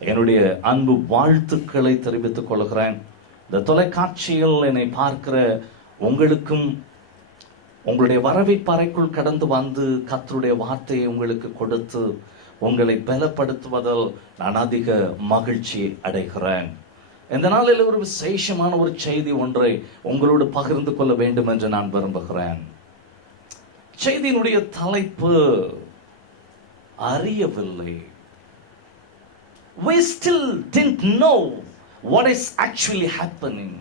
என்னுடைய அன்பு வாழ்த்துக்களை தெரிவித்துக் கொள்கிறேன். இந்த தொலைக்காட்சியில் என்னை பார்க்கிற உங்களுக்கும் உங்களுடைய வரவேற்பறைக்குள் கடந்து வந்து கர்த்தருடைய வார்த்தையை உங்களுக்கு கொடுத்து உங்களை பலப்படுத்துவதில் நான் அதிக மகிழ்ச்சி அடைகிறேன். இந்த நாளில் ஒரு விசேஷமான ஒரு செய்தி ஒன்றை உங்களோடு பகிர்ந்து கொள்ள வேண்டும் என்று நான் விரும்புகிறேன். செய்தியினுடைய தலைப்பு அறியவில்லை. We still didn't know what is actually happening.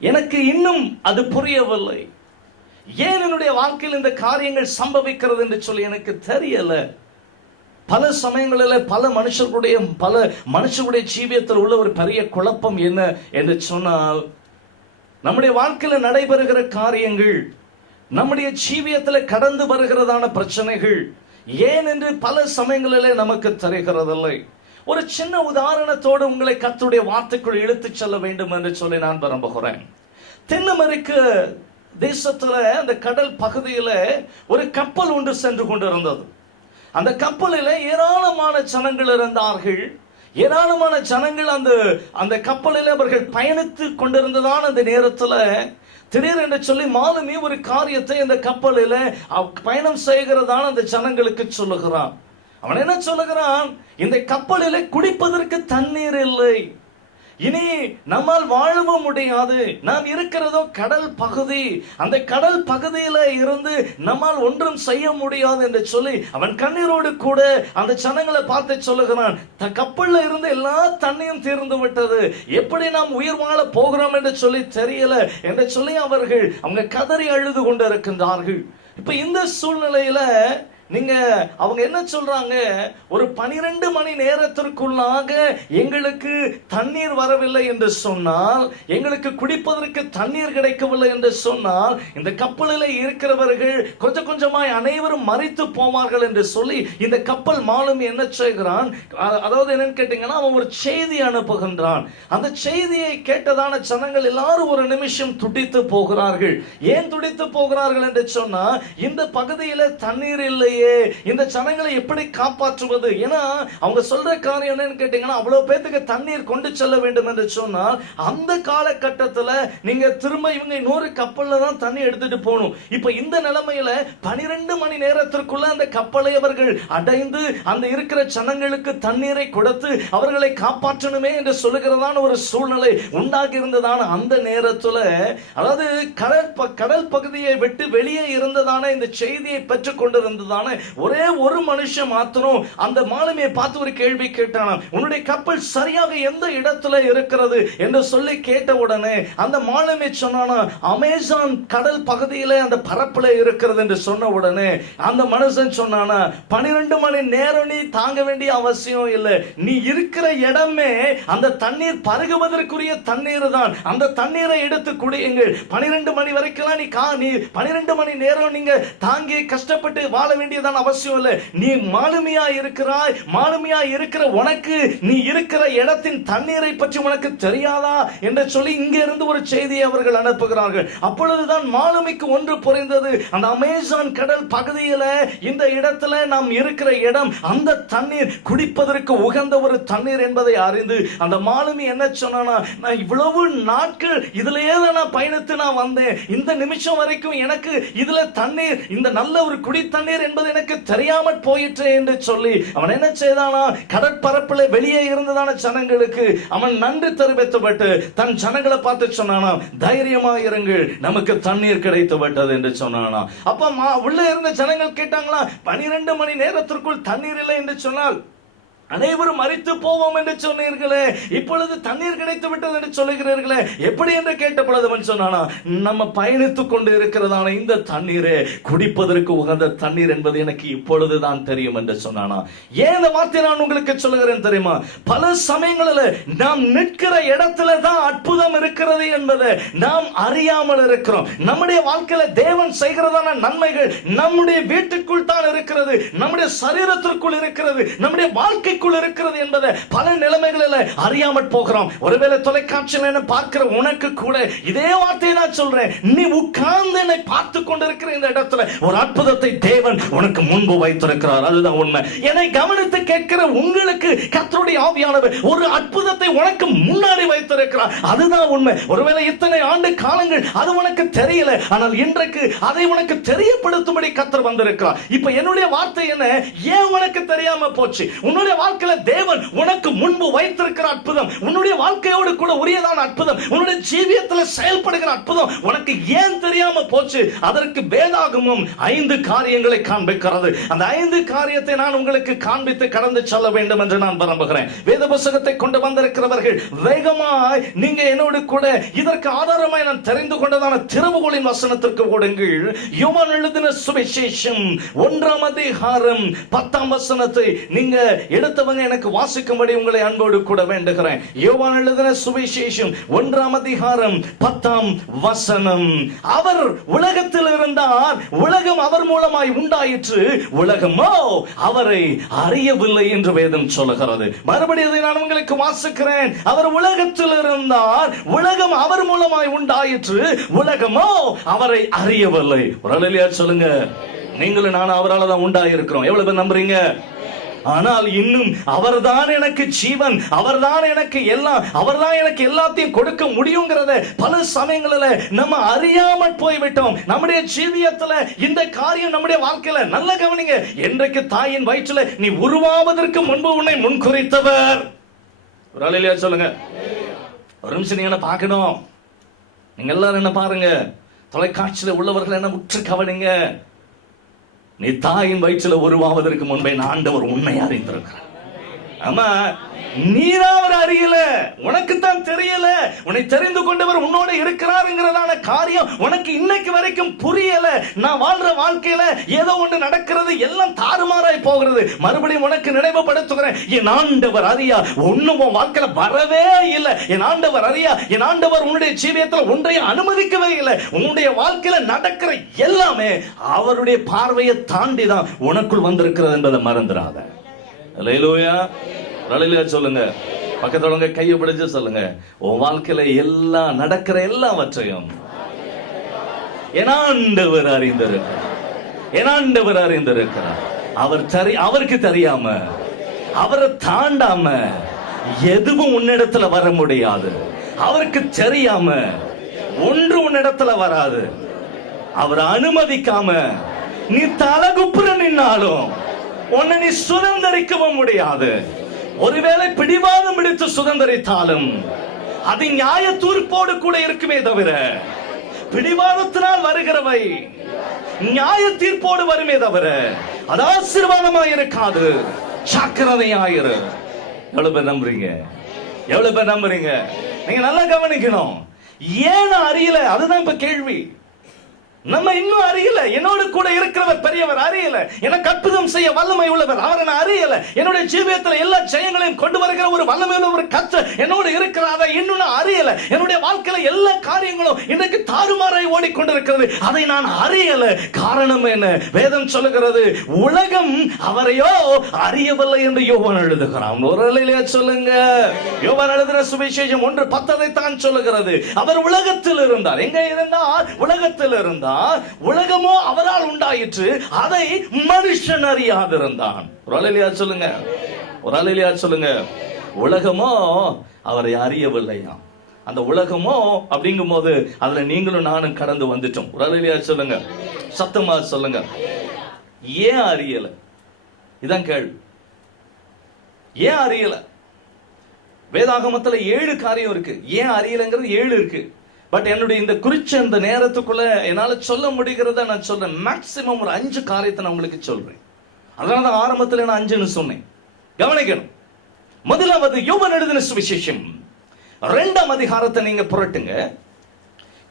எனக்கு இன்னும் அது புரியவில்லை. ஏன் என்னுடைய வாழ்க்கையில் இந்த காரியங்கள் சம்பவிக்கிறது என்று சொல்லி எனக்கு தெரியல. பல சமயங்களில் பல மனுஷருடைய ஜீவியத்தில் உள்ள ஒரு பெரிய குழப்பம் என்ன என்று சொன்னால், நம்முடைய வாழ்க்கையில் நடைபெறுகிற காரியங்கள், நம்முடைய ஜீவியத்தில் கடந்து வருகிறதான பிரச்சனைகள் ஏன் என்று பல சமயங்களிலே நமக்கு தெரிகிறதில்லை. ஒரு சின்ன உதாரணத்தோடு உங்களை கர்த்தருடைய வார்த்தைக்குள் இழுத்துச் செல்ல வேண்டும் என்று சொல்லி நான் விரும்புகிறேன். தென் அமெரிக்க தேசத்துல அந்த கடல் பகுதியில ஒரு கப்பல் ஒன்று சென்று கொண்டிருந்தது. அந்த கப்பலில் ஏராளமான ஜனங்கள் இருந்தார்கள். ஏராளமான ஜனங்கள் அந்த கப்பலில் அவர்கள் பயணித்து கொண்டிருந்ததான அந்த நேரத்துல திடீரென்று சொல்லி மாலுமி ஒரு காரியத்தை அந்த கப்பலில் பயணம் செய்கிறதான அந்த ஜனங்களுக்கு சொல்லுகிறான். அவன் என்ன சொல்லுகிறான்? இந்த கப்பலில் குடிப்பதற்கு தண்ணீர் இல்லை, இனி நம்மால் வாழவும் முடியாது, நாம் இருக்கிறதோ கடல் பகுதி, அந்த கடல் பகுதியில இருந்து நம்மால் ஒன்றும் செய்ய முடியாது என்று சொல்லி அவன் கண்ணீரோடு கூட அந்த ஜனங்களை பார்த்து சொல்லுகிறான், கப்பல்ல இருந்து எல்லா தண்ணியும் தீர்ந்து விட்டது, எப்படி நாம் உயிர் வாழ போகிறோம் என்று சொல்லி தெரியல என்று சொல்லி அவங்க கதறி அழுது கொண்டு இருக்கின்றார்கள். இப்ப இந்த சூழ்நிலையில அவங்க என்ன சொல்றாங்க? ஒரு 12 மணி நேரத்திற்குள்ளாக எங்களுக்கு தண்ணீர் வரவில்லை என்று சொன்னால், எங்களுக்கு குடிப்பதற்கு தண்ணீர் கிடைக்கவில்லை என்று சொன்னால், இந்த கப்பலில் இருக்கிறவர்கள் கொஞ்சம் கொஞ்சமாய் அனைவரும் மரித்து போவார்கள் என்று சொல்லி இந்த கப்பல் மாலுமி என்ன செய்கிறான்? அதாவது என்னன்னு கேட்டீங்கன்னா, அவன் ஒரு செய்தி அனுப்புகின்றான். அந்த செய்தியை கேட்டதான ஜனங்கள் எல்லாரும் ஒரு நிமிஷம் துடித்து போகிறார்கள். ஏன் துடித்து போகிறார்கள் என்று சொன்னா, இந்த பகுதியில தண்ணீர் இல்லையே, இந்த ஜனங்களை எப்படி காப்பாற்றுவது? ஏன்னா அவங்க சொல்ற காரியம் என்னன்னு கேட்டீங்கன்னா, அவ்வளவு பேத்துக்கு தண்ணீர் கொண்டு செல்ல வேண்டும் என்று சொன்னால் அந்த காலகட்டத்தில் நீங்க திரும்ப இவங்க 100 கப்பல்ல தான் தண்ணி எடுத்துட்டு போகணும். இப்ப இந்த நிலைமையில 12 மணி நேரத்திற்குள்ள அந்த கப்பலை அவர்கள் அடைந்து அந்த இருக்கிற ஜனங்களுக்கு தண்ணீரை கொடுத்து அவர்களை காப்பாற்றணுமே என்று சொல்லுகிறதான ஒரு சூழ்நிலை உண்டாகி இருந்ததான அந்த நேரத்தில், அதாவது கடல் பகுதியை விட்டு வெளியே இருந்ததான இந்த செய்தியை பெற்றுக் கொண்டிருந்ததான ஒரே ஒரு மனுஷன் மாத்திரம் அந்த மாலுமியை பார்த்து ஒரு கேள்வி கேட்டான். உன்னுடைய கப்பல் சரியாக எந்த இடத்துல இருக்கிறது என்று சொல்லி கேட்ட உடனே அந்த மாலுமி சொன்னானா, அமேசான் கடல் பகுதியில அந்த பரப்புல இருக்கிறது என்று சொன்ன உடனே அந்த மனுஷன் சொன்னானா, 12 மணி நேரம் நீ தாங்க வேண்டிய அவசியம் இல்லை, நீ இருக்கிற இடமே அந்த தண்ணீர் பருகுவதற்குரிய தண்ணீர் தான், அந்த தண்ணீரை எடுத்து குடியுங்கள். 12 மணி வரைக்கும் நீ 12 மணி நேரம் நீங்க தாங்கி கஷ்டப்பட்டு வாழ வேண்டியதான் அவசியம் இல்லை. நீ மாலுமியா இருக்கிறாய், மாலுமியா இருக்கிற உனக்கு நீ இருக்கிற இடத்தின் தண்ணீரை பற்றி உனக்கு தெரியாதா என்று சொல்லி இங்க இருந்து ஒரு செய்தியை அவர்கள் அனுப்புகிறார்கள். அப்பொழுதுதான் மாலுமிக்கு ஒன்று புரிந்தது. அந்த அமேசான் கடல் பகுதியில இந்த இடத்துல நாம் இருக்கிற இடம், அந்த தண்ணீர் குடிப்பதற்கு உகந்த ஒரு தண்ணீர் என்பதை அறிந்து அந்த மாலுமி என்ன சொன்னானா, நான் இவ்வளவு நாட்கள் இதுலயே தான் நான் பயணித்து நான் வந்தேன், இந்த நிமிஷம் வரைக்கும் எனக்கு இதுல தண்ணீர், இந்த நல்ல ஒரு குடி தண்ணீர் என்பது எனக்கு தெரியாமல் போயிற்று என்று சொல்லி அவன் என்ன செய்தானா, கடற்பரப்புல வெளியே இருந்ததான ஜனங்களுக்கு அவன் நன்றி தெரிவித்துவிட்டு தன் ஜனங்களை பார்த்து சொன்னானா, தைரியமா இருங்கள், நமக்கு தண்ணீர் கிடைத்து விட்டது என்று சொன்னானா. அப்ப உள்ள இருந்த ஜனங்கள் கேட்டாங்களா, 12 மணி நேரத்திற்குள் தண்ணீர் இல்லை என்று சொன்னால் அனைவரும் மரித்து போவோம் என்று சொன்னீர்களே, இப்பொழுது தண்ணீர் கிடைத்து விட்டது என்று சொல்லுகிறீர்களே, எப்படி என்று கேட்ட பொழுது அவன் சொன்னானா, நம்ம பயணித்துக் கொண்டு இருக்கிறதான இந்த தண்ணீரே குடிப்பதற்கு உகந்த தண்ணீர் என்பது எனக்கு இப்பொழுதுதான் தெரியும் என்று சொன்னானா. ஏன் இந்த வார்த்தை நான் உங்களுக்கு சொல்லுகிறேன் தெரியுமா? பல சமயங்களில் நாம் நிற்கிற இடத்துல தான் அற்புதம் இருக்கிறது என்பதை நாம் அறியாமல் இருக்கிறோம். நம்முடைய வாழ்க்கையில தேவன் செய்கிறதான நன்மைகள் நம்முடைய வீட்டுக்குள் தான் இருக்கிறது, நம்முடைய சரீரத்திற்குள் இருக்கிறது, நம்முடைய வாழ்க்கை நம்மைக்குள் இருக்கிறது என்பதை பல நிலைமைகளில் அறியாமற் போகிறோம். ஒருவேளை தொலைக்காட்சியில் பார்க்கிற உனக்கு கூட இதே வார்த்தையை நான் சொல்றேன். நீ உட்கார்ந்து என்னை பார்த்து கொண்டிருக்கிற இந்த இடத்துல ஒரு அற்புதத்தை தேவன் உனக்கு முன்பு வைத்திருக்கிறார். அதுதான் உண்மை. என்னை கவனித்து கேட்கிற உங்களுக்கு கர்த்தருடைய ஆவியானவர் ஒரு அற்புதத்தை உனக்கு முன்னாடி வைத்திருக்கிறார். அதுதான் உண்மை. ஒருவேளை இத்தனை ஆண்டு காலங்கள் அது உனக்கு தெரியல, ஆனால் இன்றைக்கு அதை உனக்கு தெரியப்படுத்தும்படி கர்த்தர் வந்திருக்கிறார். இப்ப என்னுடைய வார்த்தை என்ன? ஏன் உனக்கு தெரியாம போச்சு? உன்னுடைய வாழ்க்கையில தேவன் உனக்கு முன்பு வைத்திருக்கிற அற்புதம், உன்னுடைய வாழ்க்கையோடு கூட உரியதான அற்புதம், உன்னுடைய ஜீவியத்தில் செயல்படுகிற அற்புதம் உனக்கு ஏன் தெரியாம போச்சு? அதற்கு வேதாகமம் 5 காரியங்களை காண்பிக்கிறது. அந்த 5 காரியத்தை நான் உங்களுக்கு காண்பித்து கடந்து செல்ல வேண்டும் என்று நான் விரும்புகிறேன். வேத புத்தகத்தை கொண்டு வந்திருக்கிறவர்கள் வேகமாய் நீங்க என்னோடு கூட இதற்கு ஆதாரமாய் நான் தெரிந்து கொண்டதான திறவுகோலின் வசனத்திற்கு ஓடுங்கள். யோவான் எழுதின சுவிசேஷம் 1ஆம் அதிகாரம் 10ஆம் வசனத்தை நீங்க எடுத்தவங்க எனக்கு வாசிக்கும்படி உங்களை அன்போடு கூட வேண்டுகிறேன். யோவான் எழுதின சுவிசேஷம் 1ஆம் அதிகாரம் 10ஆம் வசனம். அவர் உலகத்தில் இருந்தார், உலகம் அவர் மூலமாய் உண்டாயிற்று, உலகமோ அவரை அறியவில்லை என்று வேதம் சொல்லுகிறது. மறுபடியும் இதை நான் உங்களுக்கு வாசிக்கிறேன். அவர் உலகத்தில் இருந்தார், உலகம் அவர் மூலமாய் உண்டாயிற்று, உலகமோ அவரை அறியவில்லை. ஒரு அல்லேலூயா சொல்லுங்க. நீங்களும் நானும் அவரால் தான் உண்டாயிருக்கிறோம். எவ்வளவு பேர் நம்புறீங்க? ஆனால் இன்னும் அவர்தான் எனக்கு ஜீவன், அவர்தான் எனக்கு எல்லாம், அவர்தான் எனக்கு எல்லாத்தையும் கொடுக்க முடியுங்கிறத பல சமயங்களில் நம்ம அறியாமல் போய்விட்டோம். நம்முடைய ஜீவியத்தில் இந்த காரியம் நம்முடைய வாழ்க்கையில நல்ல கவனிங்க. என்றைக்கு தாயின் வயிற்றில் நீ உருவாவதற்கு முன்பு உன்னை முன்குறித்தவர். ஒரு அல்லேலூயா சொல்லுங்க. ஒரு நிமிஷம் நீங்க என்ன பார்க்கணும். நீங்க எல்லாரும் என்ன பாருங்க, தொலைக்காட்சியில் உள்ளவர்கள் என்ன உற்று கவனிங்க. நீ தாயின் வயிற்றில் உருவாவதற்கு முன்பே ஆண்டவர் உன்னை அறிந்திருக்கிறார். ஆமா, நீதான் அவர் அறியல, உனக்கு தான் தெரியல. உன்னை தெரிந்து கொண்டவர் உன்னோட இருக்கிறாருங்கிறதான காரியம் உனக்கு இன்னைக்கு வரைக்கும் புரியல. நான் வாழ்ற வாழ்க்கையில ஏதோ ஒன்று நடக்கிறது, எல்லாம் தாறுமாறாய் போகிறது. மறுபடியும் உனக்கு நினைவுபடுத்துகிறேன், என் ஆண்டவர் அறியா ஒண்ணும் உன் வாழ்க்கையில வரவே இல்லை. என் ஆண்டவர் அறியா, என் ஆண்டவர் உன்னுடைய ஜீவியத்தில் ஒன்றையும் அனுமதிக்கவே இல்லை. உன்னுடைய வாழ்க்கையில நடக்கிற எல்லாமே அவருடைய பார்வையை தாண்டி தான் உனக்குள் வந்திருக்கிறது என்பதை மறந்துடாத. அல்லேலூயா, அல்லேலூயா சொல்லுங்க. பக்கத்துல கையை பிடிச்சு சொல்லுங்க, உன் வாழ்க்கையில எல்லாம் நடக்கிற எல்லாவற்றையும் என் ஆண்டவர் அறிந்திருக்கிறார். என் ஆண்டவர் அறிந்திருக்கிறார். அவருக்கு தெரியாம, அவரை தாண்டாம எதுவும் உன்னிடத்துல வர முடியாது. அவருக்கு தெரியாம ஒன்று உன்னிடத்துல வராது. அவர் அனுமதிக்காம நீ தலகுப்புற நின்னாலும் உன்னை நீ சுதந்திரிக்கவும் முடியாது. ஒருவேளை பிடிவாதம் எடுத்து சுதந்திரித்தாலும் அது நியாய தீர்ப்போடு கூட இருக்குமே தவிர, பிடிவாதத்தினால் வருகிறவை நியாய தீர்ப்போடு வருமே தவிர அது ஆசீர்வாதமாய் இருக்காது. ஜாக்கிரதையாயிரு. எவ்வளவு பேர் நம்புறீங்க? எவ்வளவு பேர் நம்புறீங்க? நீங்க நல்லா கவனிக்கணும். ஏன் அறியல? அதுதான் இப்ப கேள்வி. நம்ம இன்னும் அறியல. என்னோடு கூட இருக்கிறவர் பெரியவர் அறியல. எனக்கு அற்புதம் செய்ய வல்லமை உள்ளவர் அவரை நான் அறியல. என்னுடைய ஜீவியத்தில் எல்லா ஜெயங்களையும் கொண்டு வருகிற ஒரு வல்லமை உள்ள ஒரு கர்த்தர் என்னோடு இருக்கிறாரா இன்னும் நான் அறியல. என்னுடைய வாழ்க்கையில எல்லா காரியங்களும் இன்றைக்கு தாறுமாறாய் ஓடிக்கொண்டிருக்கிறது, அதை நான் அறியல. காரணம் என்ன? வேதம் சொல்லுகிறது, உலகம் அவரையோ அறியவில்லை என்று யோவான் எழுதுகிறான். ஒரு அல்லேலூயா சொல்லுங்க. யோவான் எழுதின சுவிசேஷம் 1:10 தான் சொல்லுகிறது. அவர் உலகத்தில் இருந்தார். எங்க இருந்தார்? உலகத்தில் இருந்தார். உலகமோ அவரால் உண்டாயிற்று, அதை மனுஷன் அறியாதிருந்தான். ஒரு அல்லேலூயா சொல்லுங்க. ஒரு அல்லேலூயா சொல்லுங்க. உலகமோ அவரை அறியவில்லையா? அந்த உலகமோ அப்படிங்கும் போது அதுல நீங்களும் நானும் கடந்து வந்துட்டோம். ஒரு அல்லேலூயா சொல்லுங்க. சத்தமா சொல்லுங்க. ஏன் அறியல? இதான் கேள்வி. ஏன் அறியல? வேதாகமத்துல 7 காரியம் இருக்கு. ஏன் அறியலங்கிறது 7 இருக்கு. பட் என்னுடைய இந்த குறிச்ச இந்த நேரத்துக்குள்ள என்னால சொல்ல முடிகிறத நான் சொல்றேன். மேக்சிமம் ஒரு 5 காரியத்தை நான் உங்களுக்கு சொல்றேன். அதனாலதான் ஆரம்பத்தில் நான் 5ன்னு சொன்னேன். கவனிக்கணும். முதலாவது யோவான் எழுதின சுவிசேஷம் 2ஆம் அதிகாரத்தை நீங்க புரட்டுங்க.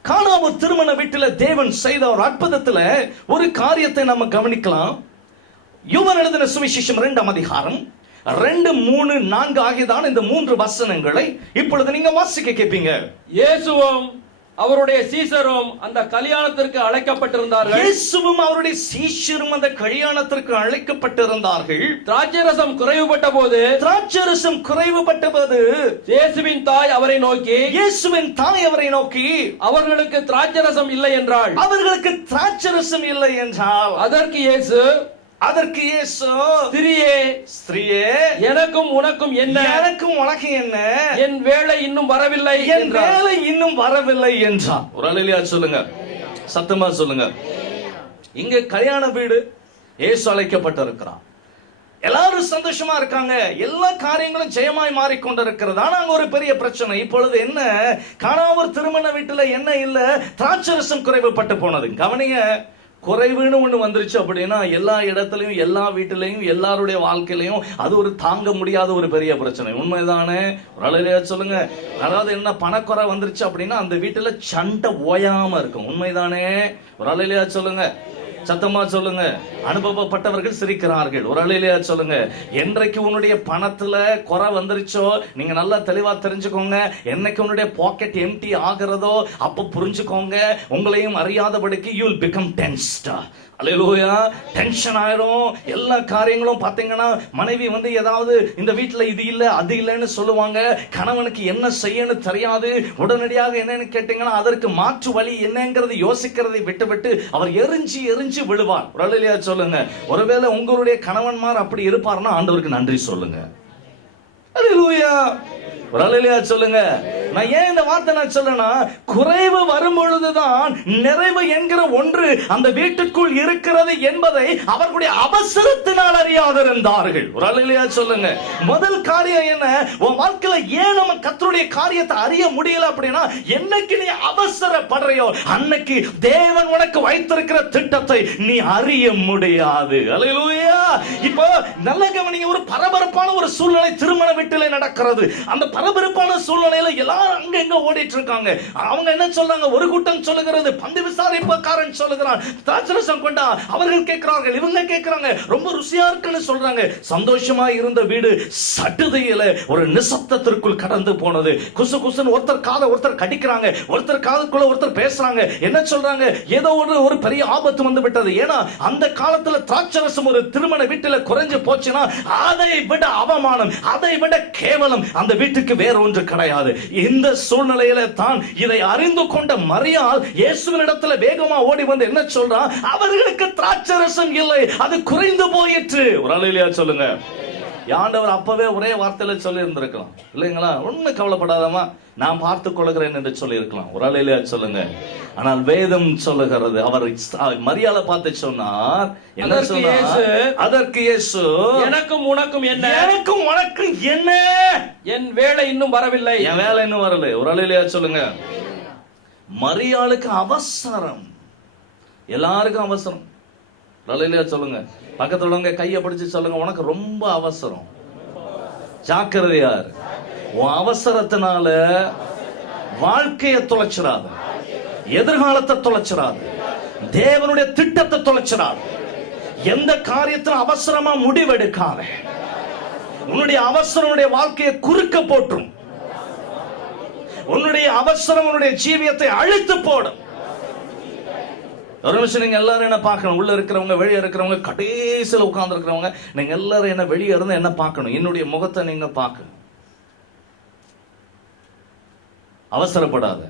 கானாவூர் திருமண வீட்டில தேவன் செய்த ஒரு அற்புதத்துல ஒரு காரியத்தை நம்ம கவனிக்கலாம். யோவான் எழுதின சுவிசேஷம் 2ஆம் அதிகாரம் 2, 3, 4 ஆகியதான இந்த 3 வசனங்களை இப்பொழுது நீங்க வாசிக்க கேட்பீங்க. இயேசுவும் அவருடைய சீசரும் அந்த கல்யாணத்திற்கு அழைக்கப்பட்டிருந்தார்கள். இயேசுவும் அவருடைய சீஷரும் அந்த கல்யாணத்திற்கு அழைக்கப்பட்டிருந்தார்கள். திராட்சரசம் குறைவுபட்ட போது இயேசுவின் தாய் அவரை நோக்கி அவர்களுக்கு திராட்சரசம் இல்லை என்றாள். அதற்கு இயேசு ஸ்திரியே எனக்கும் உனக்கும் என்ன, என் வேளை இன்னும் வரவில்லை என்றார். ஒரு அல்லேலூயா சொல்லுங்க, சத்தமா சொல்லுங்க. இங்க கல்யாண வீடு, இயேசு அழைக்கப்பட்டிருக்கிறார். எல்லாரும் சந்தோஷமா இருக்காங்க, எல்லா காரியங்களும் ஜெயமாய் மாறிக்கொண்டிருக்கிறது. ஆனா அங்க ஒரு பெரிய பிரச்சனை. இப்பொழுது என்ன, காணாவூர் திருமண வீட்டுல என்ன இல்ல, திராட்சரசம் குறைவுபட்டு போனது. கவனிங்க, குறைவுன்னு ஒண்ணு வந்துருச்சு அப்படின்னா எல்லா இடத்துலயும் எல்லா வீட்டிலையும் எல்லாருடைய வாழ்க்கையிலையும் அது ஒரு தாங்க முடியாத ஒரு பெரிய பிரச்சனை. உண்மைதானே? ஒரு அல்லேலூயா சொல்லுங்க. அதாவது என்ன, பணக்குறை வந்துருச்சு அப்படின்னா அந்த வீட்டுல சண்டை ஓயாம இருக்கும். உண்மைதானே? ஒரு அல்லேலூயா சொல்லுங்க, சத்தமா சொல்லுங்க. அனுபவப்பட்டவர்கள் சிரிக்கிறார்கள். ஒரு அல்லேலூயா சொல்லுங்க. என்றைக்கு உன்னுடைய பணத்துல குறை வந்துருச்சோ, நீங்க நல்லா தெளிவா தெரிஞ்சுக்கோங்க, என்னைக்கு உன்னுடைய பாக்கெட் எம்டி ஆகிறதோ அப்ப புரிஞ்சுக்கோங்க, உங்களையும் அறியாதபடிக்கு you will become tensed. Hallelujah. Tension ஆயிரும். எல்லா காரியங்களும் பாத்தீங்கன்னா மனைவி ஏதாவது இந்த வீட்டுல இது இல்ல அது இல்லைன்னு சொல்லுவாங்க. கணவனுக்கு என்ன செய்யணும் தெரியாது. உடனடியாக என்னன்னு கேட்டீங்கன்னா அதற்கு மாற்று வழி என்னங்கிறது யோசிக்கிறதை விட்டு அவர் எரிஞ்சு விழுவார். அல்லேலூயா சொல்லுங்க. ஒருவேளை உங்களுடைய கணவன்மார் அப்படி இருப்பார்னா ஆண்டவருக்கு நன்றி சொல்லுங்க. அல்லேலூயா. ஒரு அல்லேலூயா சொல்லுங்க. நான் ஏன் இந்த வார்த்தை நான் சொல்றேன்னா, குறைவு வரும் பொழுதுதான் நிறைவு என்கிற ஒன்று அந்த வீட்டுக்குள் இருக்கிறது என்பதை அவர்களுடைய அவசரத்தினால் அறியாதிருந்தார்கள். ஒரு அல்லேலூயா சொல்லுங்க. முதல் காரியம் என்ன, உன் வாழ்க்கையில ஏன் நம்ம கர்த்தருடைய காரியத்தை அறிய முடியல அப்படின்னா, என்னைக்கு நீ அவசரப்படுறியோ அன்னைக்கு தேவன் உனக்கு வைத்திருக்கிற திட்டத்தை நீ அறிய முடியாது. அல்லேலூயா. இப்போ நல்ல கவனிங்க, ஒரு பரபரப்பான ஒரு சூழ்நிலை திருமண வீட்டிலே நடக்கிறது. அந்த பரபரப்பான சூழ்நிலையில எல்லாரும் அங்க எங்க ஓடிட்டு இருக்காங்க. அவங்க என்ன சொல்றாங்க, ஒரு கூட்டம் சொல்லுகிறது, பந்து விசாரிப்புக்காரன் சொல்லுகிறான் திராட்சரசம் கொண்டா, அவர்கள் கேட்கிறார்கள், இவங்க கேட்கிறாங்க, ரொம்ப ருசியா இருக்குன்னு சொல்றாங்க. சந்தோஷமா இருந்த வீடு சட்டுதையில ஒரு நிசப்தத்திற்குள் கடந்து போனது. குசு குசுன்னு ஒருத்தர் காதை ஒருத்தர் கடிக்கிறாங்க, ஒருத்தர் காதுக்குள்ள ஒருத்தர் பேசுறாங்க. என்ன சொல்றாங்க, ஏதோ ஒரு பெரிய ஆபத்து வந்து விட்டது. ஏன்னா அந்த காலத்துல திராட்சரசம் ஒரு திருமண வீட்டில குறைஞ்சு போச்சுன்னா அதை விட அவமானம், அதை விட கேவலம் அந்த வீட்டுக்கு வேற ஒன்று கிடையாது. இந்த சூழ்நிலையில தான் இதை அறிந்து கொண்ட மரியாள் இயேசுவினிடத்துல வேகமா ஓடி வந்து என்ன சொல்றா, அவர்களுக்கு திராட்சரசம் இல்லை, அது குறைந்து போயிற்று. ஒரு அல்லேலூயா சொல்லுங்க. ஆண்டவர் அப்பவே ஒரே வார்த்தையில சொல்லி இருந்திருக்கலாம் இல்லைங்களா, ஒண்ணு கவலைப்படாதமா நான் பார்த்துக் கொள்கிறேன் என்று சொல்லி இருக்கலாம். ஒரு அல்லேலூயா சொல்லுங்க. ஆனால் வேதம் சொல்லுகிறது, அவர் மரியாளை பார்த்து சொன்னார், என்ன சொன்னார், அதற்கு இயேசு எனக்கும் உனக்கும் என்ன, என் வேலை இன்னும் வரவில்லை, என் வேலை இன்னும் வரல. ஒரு அல்லேலூயா சொல்லுங்க. மரியாளுக்கு அவசரம், எல்லாருக்கும் அவசரம். அல்லேலூயா சொல்லுங்க. பக்கத்துல உள்ளவங்க கையை பிடிச்சு சொல்லுங்க, உனக்கு ரொம்ப அவசரம், ஜாக்கிரதையார். உன் அவசரத்தினால வாழ்க்கையை தொலைச்சிடாத, எதிர்காலத்தை தொலைச்சிடாத, தேவனுடைய திட்டத்தை தொலைச்சிடாத. எந்த காரியத்திலும் அவசரமா முடிவெடுக்காத. உன்னுடைய அவசரம் உன்னுடைய வாழ்க்கையை குறுக்க போற்றும். உன்னுடைய அவசரம் உன்னுடைய ஜீவியத்தை அழித்து போடும். ஒரு நிமிஷம் நீங்க எல்லாரும் என்ன பார்க்கணும், உள்ள இருக்கிறவங்க வெளியே இருக்கிறவங்க கடைசியில் உட்கார்ந்து இருக்கிறவங்க, நீங்க எல்லாரும் என்ன வெளியே இருந்து என்ன பார்க்கணும், என்னுடைய முகத்தை நீங்க பார்க்கணும். அவசரப்படாத.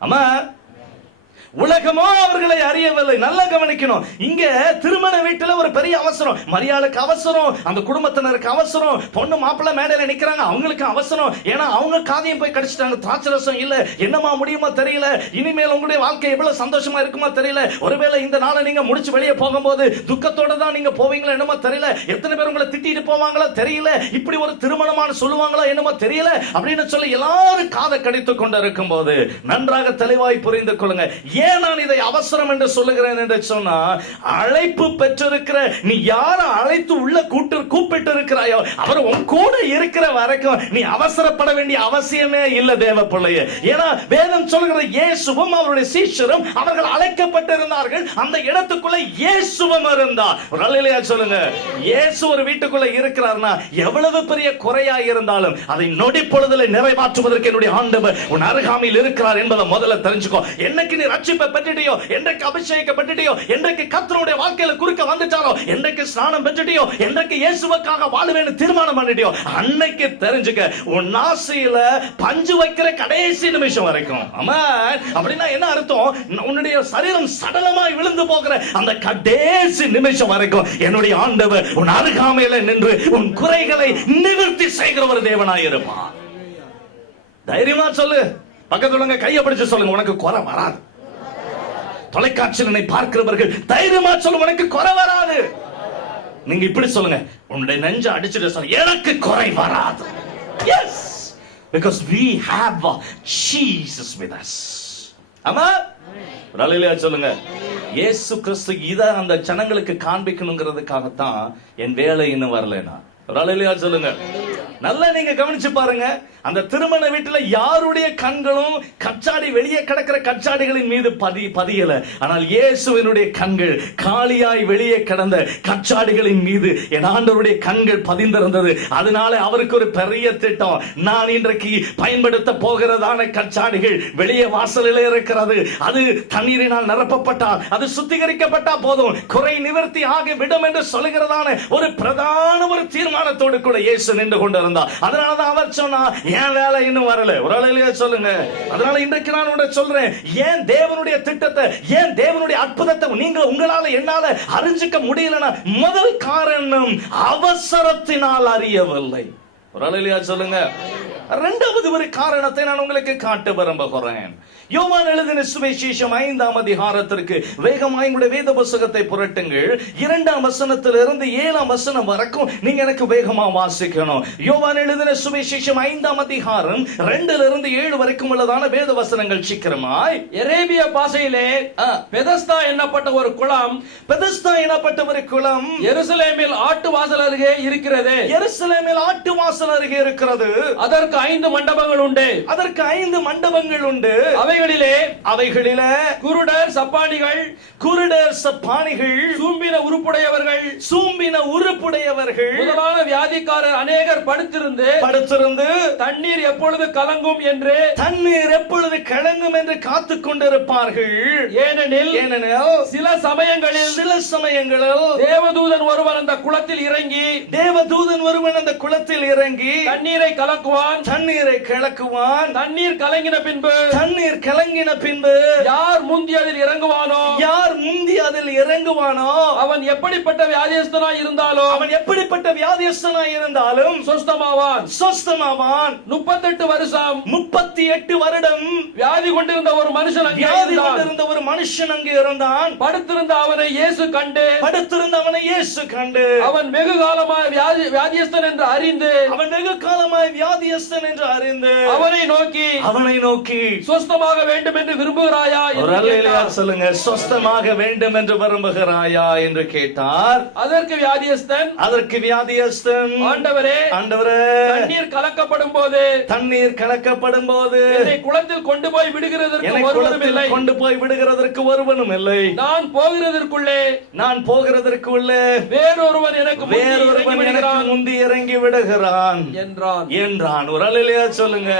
அம்மா, உலகமோ அவர்களை அறியவில்லை. நல்லா கவனிக்கணும். இங்க திருமண வீட்டுல ஒரு பெரிய அவசரம். மரியாளுக்கு அவசரம், அந்த குடும்பத்தினருக்கு அவசரம், பொண்ணு மாப்பிள்ளை மேடையில நிக்கிறாங்க, அவங்களுக்கு அவசரம். ஏன்னா அவங்க காதையும் போய் கடிச்சிட்டாங்க, திராட்சரசம் இல்ல, என்னமா முடியுமா தெரியல, இனிமேல் உங்களுடைய வாழ்க்கை எவ்வளவு சந்தோஷமா இருக்குமா தெரியல, ஒருவேளை இந்த நாளை நீங்க முடிச்சு வெளியே போகும்போது துக்கத்தோட தான் நீங்க போவீங்களா என்னமோ தெரியல, எத்தனை பேர் உங்களை திட்டிட்டு போவாங்களா தெரியல, இப்படி ஒரு திருமணமான சொல்லுவாங்களா என்னமோ தெரியல அப்படின்னு சொல்லி எல்லாரும் காதை கடித்துக் கொண்டு இருக்கும் போது நன்றாக தெளிவாய் புரிந்து கொள்ளுங்க. ஏன் நான் இதை அவசரம் என்று சொல்லுகிறேன் என்று சொன்னா, அழைப்பு பெற்றிருக்கிற நீ யாரை அழைத்து உள்ள கூப்பிட்டு இருக்கிறாயோ அவர் உன் கூட இருக்கிற வரைக்கும் நீ அவசரப்பட வேண்டிய அவசியமே இல்லை தேவ பிள்ளையே. ஏன்னா வேதம் சொல்லுகிற இயேசுவும் அவருடைய சீஷரும் அவர்கள் அழைக்கப்பட்டிருந்தார்கள். அந்த இடத்துக்குள்ள இயேசுவும் இருந்தார். ஒரு அல்லேலூயா சொல்லுங்க. இயேசு ஒரு வீட்டுக்குள்ள இருக்கிறார்னா எவ்வளவு பெரிய குறையா இருந்தாலும் அதை நொடி பொழுதுல நிறைவேற்றுவதற்கு என்னுடைய ஆண்டவர் உன் அருகாமையில் இருக்கிறார் என்பதை முதல்ல தெரிஞ்சுக்கோ. என்னைக்கு நீ ரட்சிப்பை பெற்றுட்டியோ, என்றைக்கு அபிஷேகப்பட்டுட்டியோ, என்றைக்கு கர்த்தருடைய வாழ்க்கையில குறுக்க வந்துட்டாரோ, என்றைக்கு ஸ்நானம் பெற்றுட்டியோ, என்றைக்கு இயேசுவுக்காக வாழுவேன்னு தீர்மானம் பண்ணிட்டியோ, அன்னைக்கு தெரிஞ்சுக்க உன் ஆசையில பஞ்சு வைக்கிற கடைசி நிமிஷம் வரைக்கும். ஆமென். அப்படின்னா என்ன அர்த்தம்? உன்னுடைய சரீரம் சடலமாய் விழுந்து போகிற அந்த கடைசி நிமிஷம் வரைக்கும் என்னுடைய ஆண்டவர் உன் அருகாமையில நின்று உன் குறைகளை நிவர்த்தி செய்கிற ஒரு தேவனாய் இருப்பான். தைரியமா சொல்லு. பக்கத்துல கையை பிடிச்சு சொல்லுங்க, உனக்கு குறை வராது. தொலைக்காட்சியில் பார்க்கிறவர்கள் தைரியமா சொல்லு, உனக்கு குறை வராது. நீங்க இப்படி சொல்லுங்க, உன்னுடைய நெஞ்ச அடிச்சுட்டு சொல்லுங்க, எனக்கு குறை வராது. Yes, because we have Jesus with us. ஆமா, அல்லேலூயா சொல்லுங்க. இயேசு கிறிஸ்து இத அந்த ஜனங்களுக்கு காண்பிக்கணுங்கிறதுக்காகத்தான் என் வேலை இன்னும் வரலனா. அல்லேலூயா சொல்லுங்க. நல்லா நீங்க கவனிச்சு பாருங்க. அந்த திருமண வீட்டுல யாருடைய கண்களும் கச்சாடி வெளியே கிடக்கிற கச்சாடிகளின் மீது பதியல. ஆனால் இயேசுவினுடைய கண்கள் காலியாய் வெளியே கிடந்த கச்சாடிகளின் மீது என் ஆண்டவருடைய கண்கள் பதிந்திருந்தது. அதனால அவருக்கு ஒரு பெரிய திட்டம். நான் இன்றைக்கு பயன்படுத்த போகிறதான கச்சாடிகள் வெளியே வாசலில் இருக்கிறது. அது தண்ணீரினால் நிரப்பப்பட்டால், அது சுத்திகரிக்கப்பட்டா போதும், குறை நிவர்த்தி ஆகி விடும் என்று சொல்லுகிறதான ஒரு பிரதான ஒரு தீர்மானத்தோடு கூட இயேசு நின்று கொண்டிருந்தார். அதனாலதான் அவர் சொன்னா, ஏன் வேலை இன்னும் வரல. ஒரு அல்லேலூயா சொல்லுங்க. அதனால இன்றைக்கு நான் உங்களை சொல்றேன், ஏன் தேவனுடைய திட்டத்தை, ஏன் தேவனுடைய அற்புதத்தை நீங்க உங்களால என்னால அறிஞ்சிக்க முடியலன்னா, முதல் காரணம் அவசரத்தினால் அறியவில்லை. ஒரு அல்லேலூயா சொல்லுங்க. இரண்டாவது ஒரு காரணத்தை நான் உங்களுக்கு காட்ட விரும்புகிறேன். யோவான் எழுதின சுவிசேஷம் 5ஆம் அதிகாரத்திற்கு வேகமாக உங்களுடைய வேத புத்தகத்தை புரட்டுங்கள். 2ஆம் வசனத்திலிருந்து 7ஆம் வசனம் வரைக்கும் நீங்க எனக்கு வேகமா வாசிக்கணும். யோவான் எழுதின சுவிசேஷம் 5ஆம் அதிகாரம் 2லிருந்து 7 வரைக்கும் உள்ளதான வேத வசனங்கள் சீக்கிரமாய். எரேபிய பாஷையிலே பெதஸ்தா என்னப்பட்ட ஒரு குளம், பெதஸ்தா என்னப்பட்ட ஒரு குளம் எருசலேமில் ஆட்டு வாசல் அருகே இருக்கிறது. எருசலேமில் ஆட்டு வாசல் அருகே இருக்கிறது. அதற்கு 5 மண்டபங்கள் உண்டு. அதற்கு 5 மண்டபங்கள் உண்டு. அவைகளிலே குருடர் சப்பானிகள், சூம்பின உறுப்புடையவர்கள் முதலான வியாதிக்காரர் அநேகர் படுத்திருந்து தண்ணீர் எப்பொழுது கலங்கும் என்று காத்துக் கொண்டிருப்பார்கள். ஏனெனில் சில சமயங்களில் தேவதூதன் ஒருவன் அந்த குளத்தில் இறங்கி தண்ணீரை கலக்குவான். தண்ணீர் கலங்கின பின்பு யார் முந்தி அதில் இறங்குவானோ அவன் எப்படிப்பட்ட வியாதியஸ்தனாய் இருந்தாலும் சொஸ்தமாவான். 38 வருடம் வியாதி கொண்டிருந்த ஒரு மனுஷன் அங்கே இருந்தான். படுத்திருந்த அவனை இயேசு கண்டு அவன் வெகு காலமாய் வியாதியஸ்தன் என்று அறிந்து அவனை நோக்கி சொஸ்தமாக வேண்டும் என்று விரும்புகிறாயா சொல்லுங்க. சொஸ்தமாக வேண்டும் என்று விரும்புகிறாயா என்று கேட்டார். அதற்கு வியாதியஸ்தன் ஆண்டவரே, தண்ணீர் கலக்கப்படும் போது என்னை குளத்தில் கொண்டு போய் விடுகிறதற்கு ஒருவனும் இல்லை. நான் போகிறதற்குள்ளே வேறொருவன் எனக்கு முந்தி இறங்கி விடுகிறான் என்றான். ஒரு அல்லேலூயா சொல்லுங்க.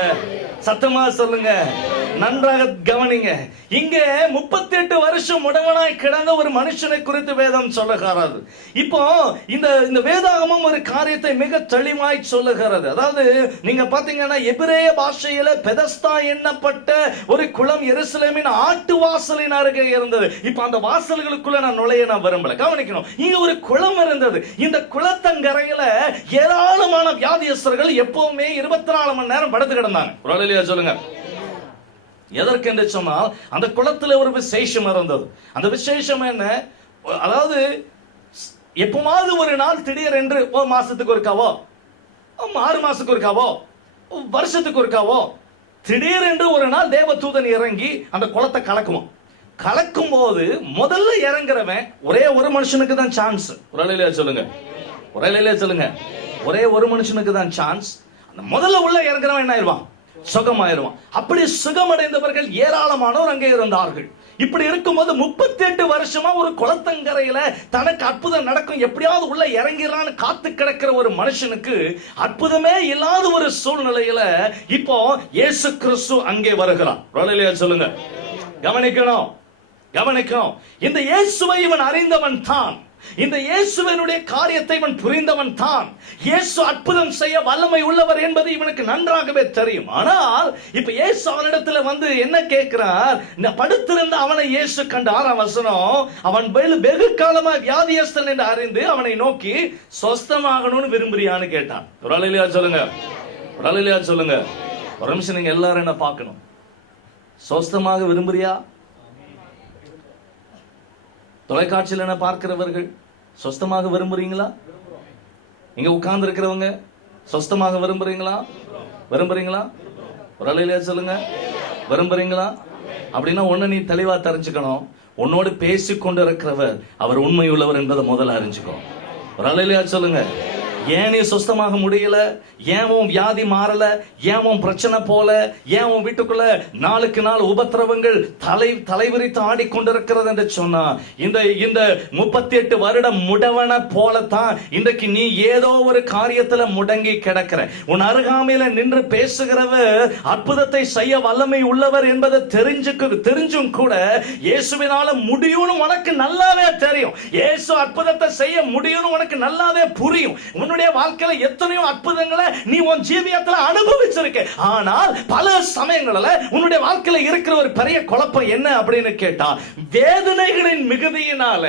சத்தமா சொல்லுங்க. நன்றாக கவனிங்க. இங்க 38 வருஷம் முடவனாய் கிடந்த ஒரு மனுஷனை குறித்து வேதம் சொல்லுகிறது. இப்போ இந்த வேதாகமம் ஒரு காரியத்தை மிக தெளிவாய் சொல்லுகிறது. அதாவது நீங்க பாத்தீங்கன்னா எபிரேய பாஷையில பெதஸ்தா என்னப்பட்ட ஒரு குளம் எருசலேமின் ஆட்டு வாசலின் அருகே இருந்தது. இப்ப அந்த வாசல்களுக்குள்ள நான் நுழைய விரும்பல. கவனிக்கணும். இங்க ஒரு குளம் இருந்தது. இந்த குளத்தங்கரையில ஏராளமான வியாதியஸ்தர்கள் எப்பவுமே 24 மணி நேரம் படுத்து கிடந்தாங்க. சொல்லுங்க. எதற்கு என்று சொன்னால் அந்த குளத்துல ஒரு விசேஷம் இருந்தது. அந்த விசேஷம் என்ன? அதாவது எப்பமாவது ஒரு நாள் திடீரென்று ஒரு மாசத்துக்கு ஒருக்காவோ, 6 மாசத்துக்கு ஒருக்காவோ, வருஷத்துக்கு ஒருக்காவோ திடீரென்று ஒரு நாள் தேவதூதன் இறங்கி அந்த குளத்தை கலக்குவான். கலக்கும் போது முதல்ல இறங்குறவன் ஒரே ஒரு மனுஷனுக்கு தான் சான்ஸ். ஒரு அலையிலே சொல்லுங்க, ஒரு அலையிலே சொல்லுங்க, ஒரே ஒரு மனுஷனுக்கு தான் சான்ஸ். அந்த முதல்ல உள்ள இறங்குறவன் என்ன ஆயிடுவான்? சுகமாயிருவான். அப்படி சுகமடைந்தவர்கள் ஏராளமானோர் அங்கே இருந்தார்கள். இப்படி இருக்கும்போது 38 வருஷமா ஒரு குளத்தங்கரையில தனக்கு அற்புதம் நடக்கும், எப்படியாவது உள்ள இறங்கிறான்னு காத்து கிடக்கிற ஒரு மனுஷனுக்கு அற்புதமே இல்லாத ஒரு சூழ்நிலையில இப்போ இயேசு கிறிஸ்து அங்கே வருகிறார். சொல்லுங்க, கவனிக்கணும், கவனிக்கணும். இந்த இயேசுவை இவன் அறிந்தவன் தான், இந்த இயேசுவினுடைய காரியத்தை இவன் புரிந்தவன் தான். இயேசு அற்புதம் செய்ய வல்லமை உள்ளவர் என்பது இவனுக்கு நன்றாகவே தெரியும். ஆனால் இப்ப இயேசு அவனிடத்துல வந்து என்ன கேட்கிறார்? படுத்திருந்த அவனை இயேசு கண்டு 6ஆம் வசனம், அவன் வெகு காலமா வியாதியஸ்தன் என்று அறிந்து அவனை நோக்கி சொஸ்தமாகணும்னு விரும்புறியான்னு கேட்டான். ஒரு அலையிலையா சொல்லுங்க, ஒரு அலையிலையா சொல்லுங்க. ஒரு நிமிஷம் நீங்க எல்லாரும் என்ன பார்க்கணும். சொஸ்தமாக விரும்புறியா? தொலைக்காட்சியில் என்ன பார்க்கிறவர்கள் சொஸ்தமாக விரும்புறீங்களா? இங்க உட்கார்ந்து இருக்கிறவங்க சொஸ்தமாக விரும்புறீங்களா? விரும்புறீங்களா? ஒரு அலையிலே சொல்லுங்க, விரும்புறீங்களா? அப்படின்னா ஒண்ணு நீ தெளிவா தெரிஞ்சுக்கணும், உன்னோடு பேசிக்கொண்டு இருக்கிறவர் அவர் உண்மை உள்ளவர் என்பதை முதல்ல அறிஞ்சுக்கோ. ஒரு அலையிலே சொல்லுங்க. ஏன் நீ சொஸ்தமாக முடியல? ஏன் உன் வியாதி மாறல? ஏன் உன் பிரச்சனை போல? ஏன் உன் வீட்டுக்குள்ள நாளுக்கு நாள் உபத்திரவங்கள் தலைவிரித்து ஆடிக்கொண்டிருக்கிறது என்று சொன்னா, இந்த 38 வருடம் முடவன போலத்தான் இன்றைக்கு நீ ஏதோ ஒரு காரியத்துல முடங்கி கிடக்கிற. உன் அருகாமையில நின்று பேசுகிறவர் அற்புதத்தை செய்ய வல்லமை உள்ளவர் என்பதை தெரிஞ்சும் கூட இயேசுவினால முடியும்னு உனக்கு நல்லாவே தெரியும். இயேசு அற்புதத்தை செய்ய முடியும்னு உனக்கு நல்லாவே புரியும். உன்னுடைய வாழ்க்கையில எத்தனையோ அற்புதங்களை நீ உன் ஜீவியத்துல அனுபவிச்சிருக்க. ஆனால் பல சமயங்களில் உன்னுடைய வாழ்க்கையில இருக்கிற ஒரு பெரிய குழப்பம் என்ன அப்படின்னு கேட்டா, வேதனைகளின் மிகுதியினால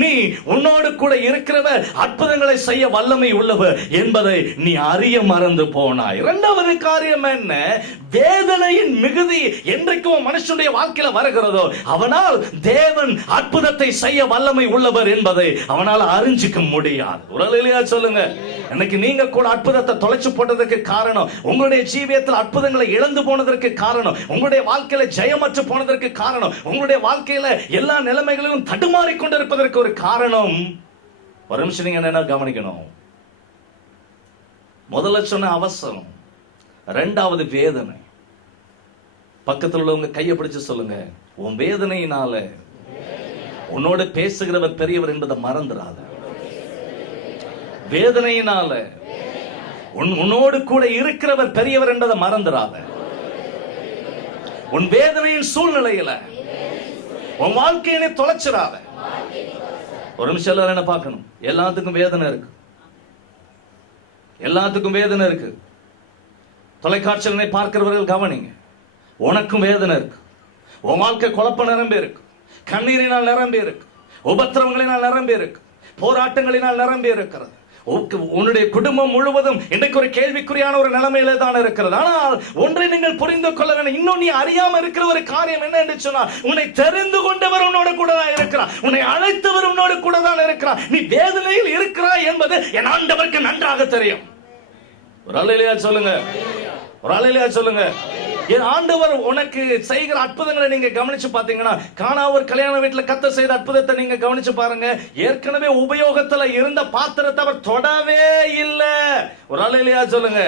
நீ உன்னோடு கூட இருக்கிறவர் அற்புதங்களை செய்ய வல்லமை உள்ளவர் என்பதை நீ அறிய மறந்து போனாய். இரண்டாவது காரியம் என்ன? வேதனையின் மிகுதி என்றைக்கு மனுஷனுடைய வாழ்க்கையில வருகிறதோ அவனால் தேவன் அற்புதத்தை செய்ய வல்லமை உள்ளவர் என்பதை அவனால் அறிஞ்சிக்க முடியாது. உரலையா சொல்லுங்க. இன்னைக்கு நீங்க கூட அற்புதத்தை தொலைச்சு போட்டதற்கு காரணம், உங்களுடைய ஜீவியத்தில் அற்புதங்களை இழந்து போனதற்கு காரணம், உங்களுடைய வாழ்க்கையில ஜெயமற்று போனதற்கு காரணம், உங்களுடைய வாழ்க்கையில எல்லா நிலைமைகளிலும் தடுமாறி கொண்டிருப்பதற்கு ஒரு காரணம். ஒரு நிமிஷம் நீங்க என்ன கவனிக்கணும். முதல்ல சொன்ன அவசரம், இரண்டாவது வேதனை. பக்கத்தில் உள்ளவங்க கையை பிடிச்சு சொல்லுங்க, உன் வேதனையினால உன்னோடு பேசுகிறவர் பெரியவர் என்பதை மறந்துடாத. வேதனையினால உன்னோடு கூட இருக்கிறவர் பெரியவர் என்பதை மறந்துடாத. உன் வேதனையின் சூழ்நிலையில உன் வாழ்க்கையை தொலைச்சிடாத. ஒரு நிமிஷம் எல்லாரும் என்ன பார்க்கணும். எல்லாத்துக்கும் வேதனை இருக்கு, எல்லாத்துக்கும் வேதனை இருக்கு. தொலைக்காட்சியினை பார்க்கிறவர்கள் கவனிங்க, உனக்கும் வேதனை இருக்கு. உன் வாழ்க்கை குழப்ப நிரம்பி இருக்கு, கண்ணீரினால் நிரம்பி இருக்கு, உபத்திரவங்களினால் நிரம்பி இருக்கு, போராட்டங்களினால் நிரம்பி இருக்கிறது. உன்னுடைய குடும்பம் முழுவதும் இன்றைக்கு ஒரு கேள்விக்குறியான ஒரு நிலைமையில தான் இருக்கிறது. ஆனால் ஒன்றை நீங்கள் புரிந்து கொள்ள வேண்டும். இன்னும் நீ அறியாம இருக்கிற ஒரு காரியம் என்ன என்று சொன்னா, உன்னை தெரிந்து கொண்டவர் உன்னோட கூட தான் இருக்கிறார், உன்னை அழைத்தவர் உன்னோட கூட தான் இருக்கிறார். நீ வேதனையில் இருக்கிறாய் என்பது என் ஆண்டவருக்கு நன்றாக தெரியும். ஒரு அல்லேலூயா சொல்லுங்க, ஒரு அல்லேலூயா சொல்லுங்க. என் ஆண்டவர் உனக்கு செய்கிற அற்புதங்களை நீங்க கவனிச்சு பாத்தீங்கன்னா, கானாவூர் கல்யாண வீட்டுல கர்த்தர் செய்த அற்புதத்தை நீங்க கவனிச்சு பாருங்க. ஏற்கனவே உபயோகத்துல இருந்த பாத்திரத்தை அவர் தொடவே இல்லை. ஒரு அல்லேலூயா சொல்லுங்க,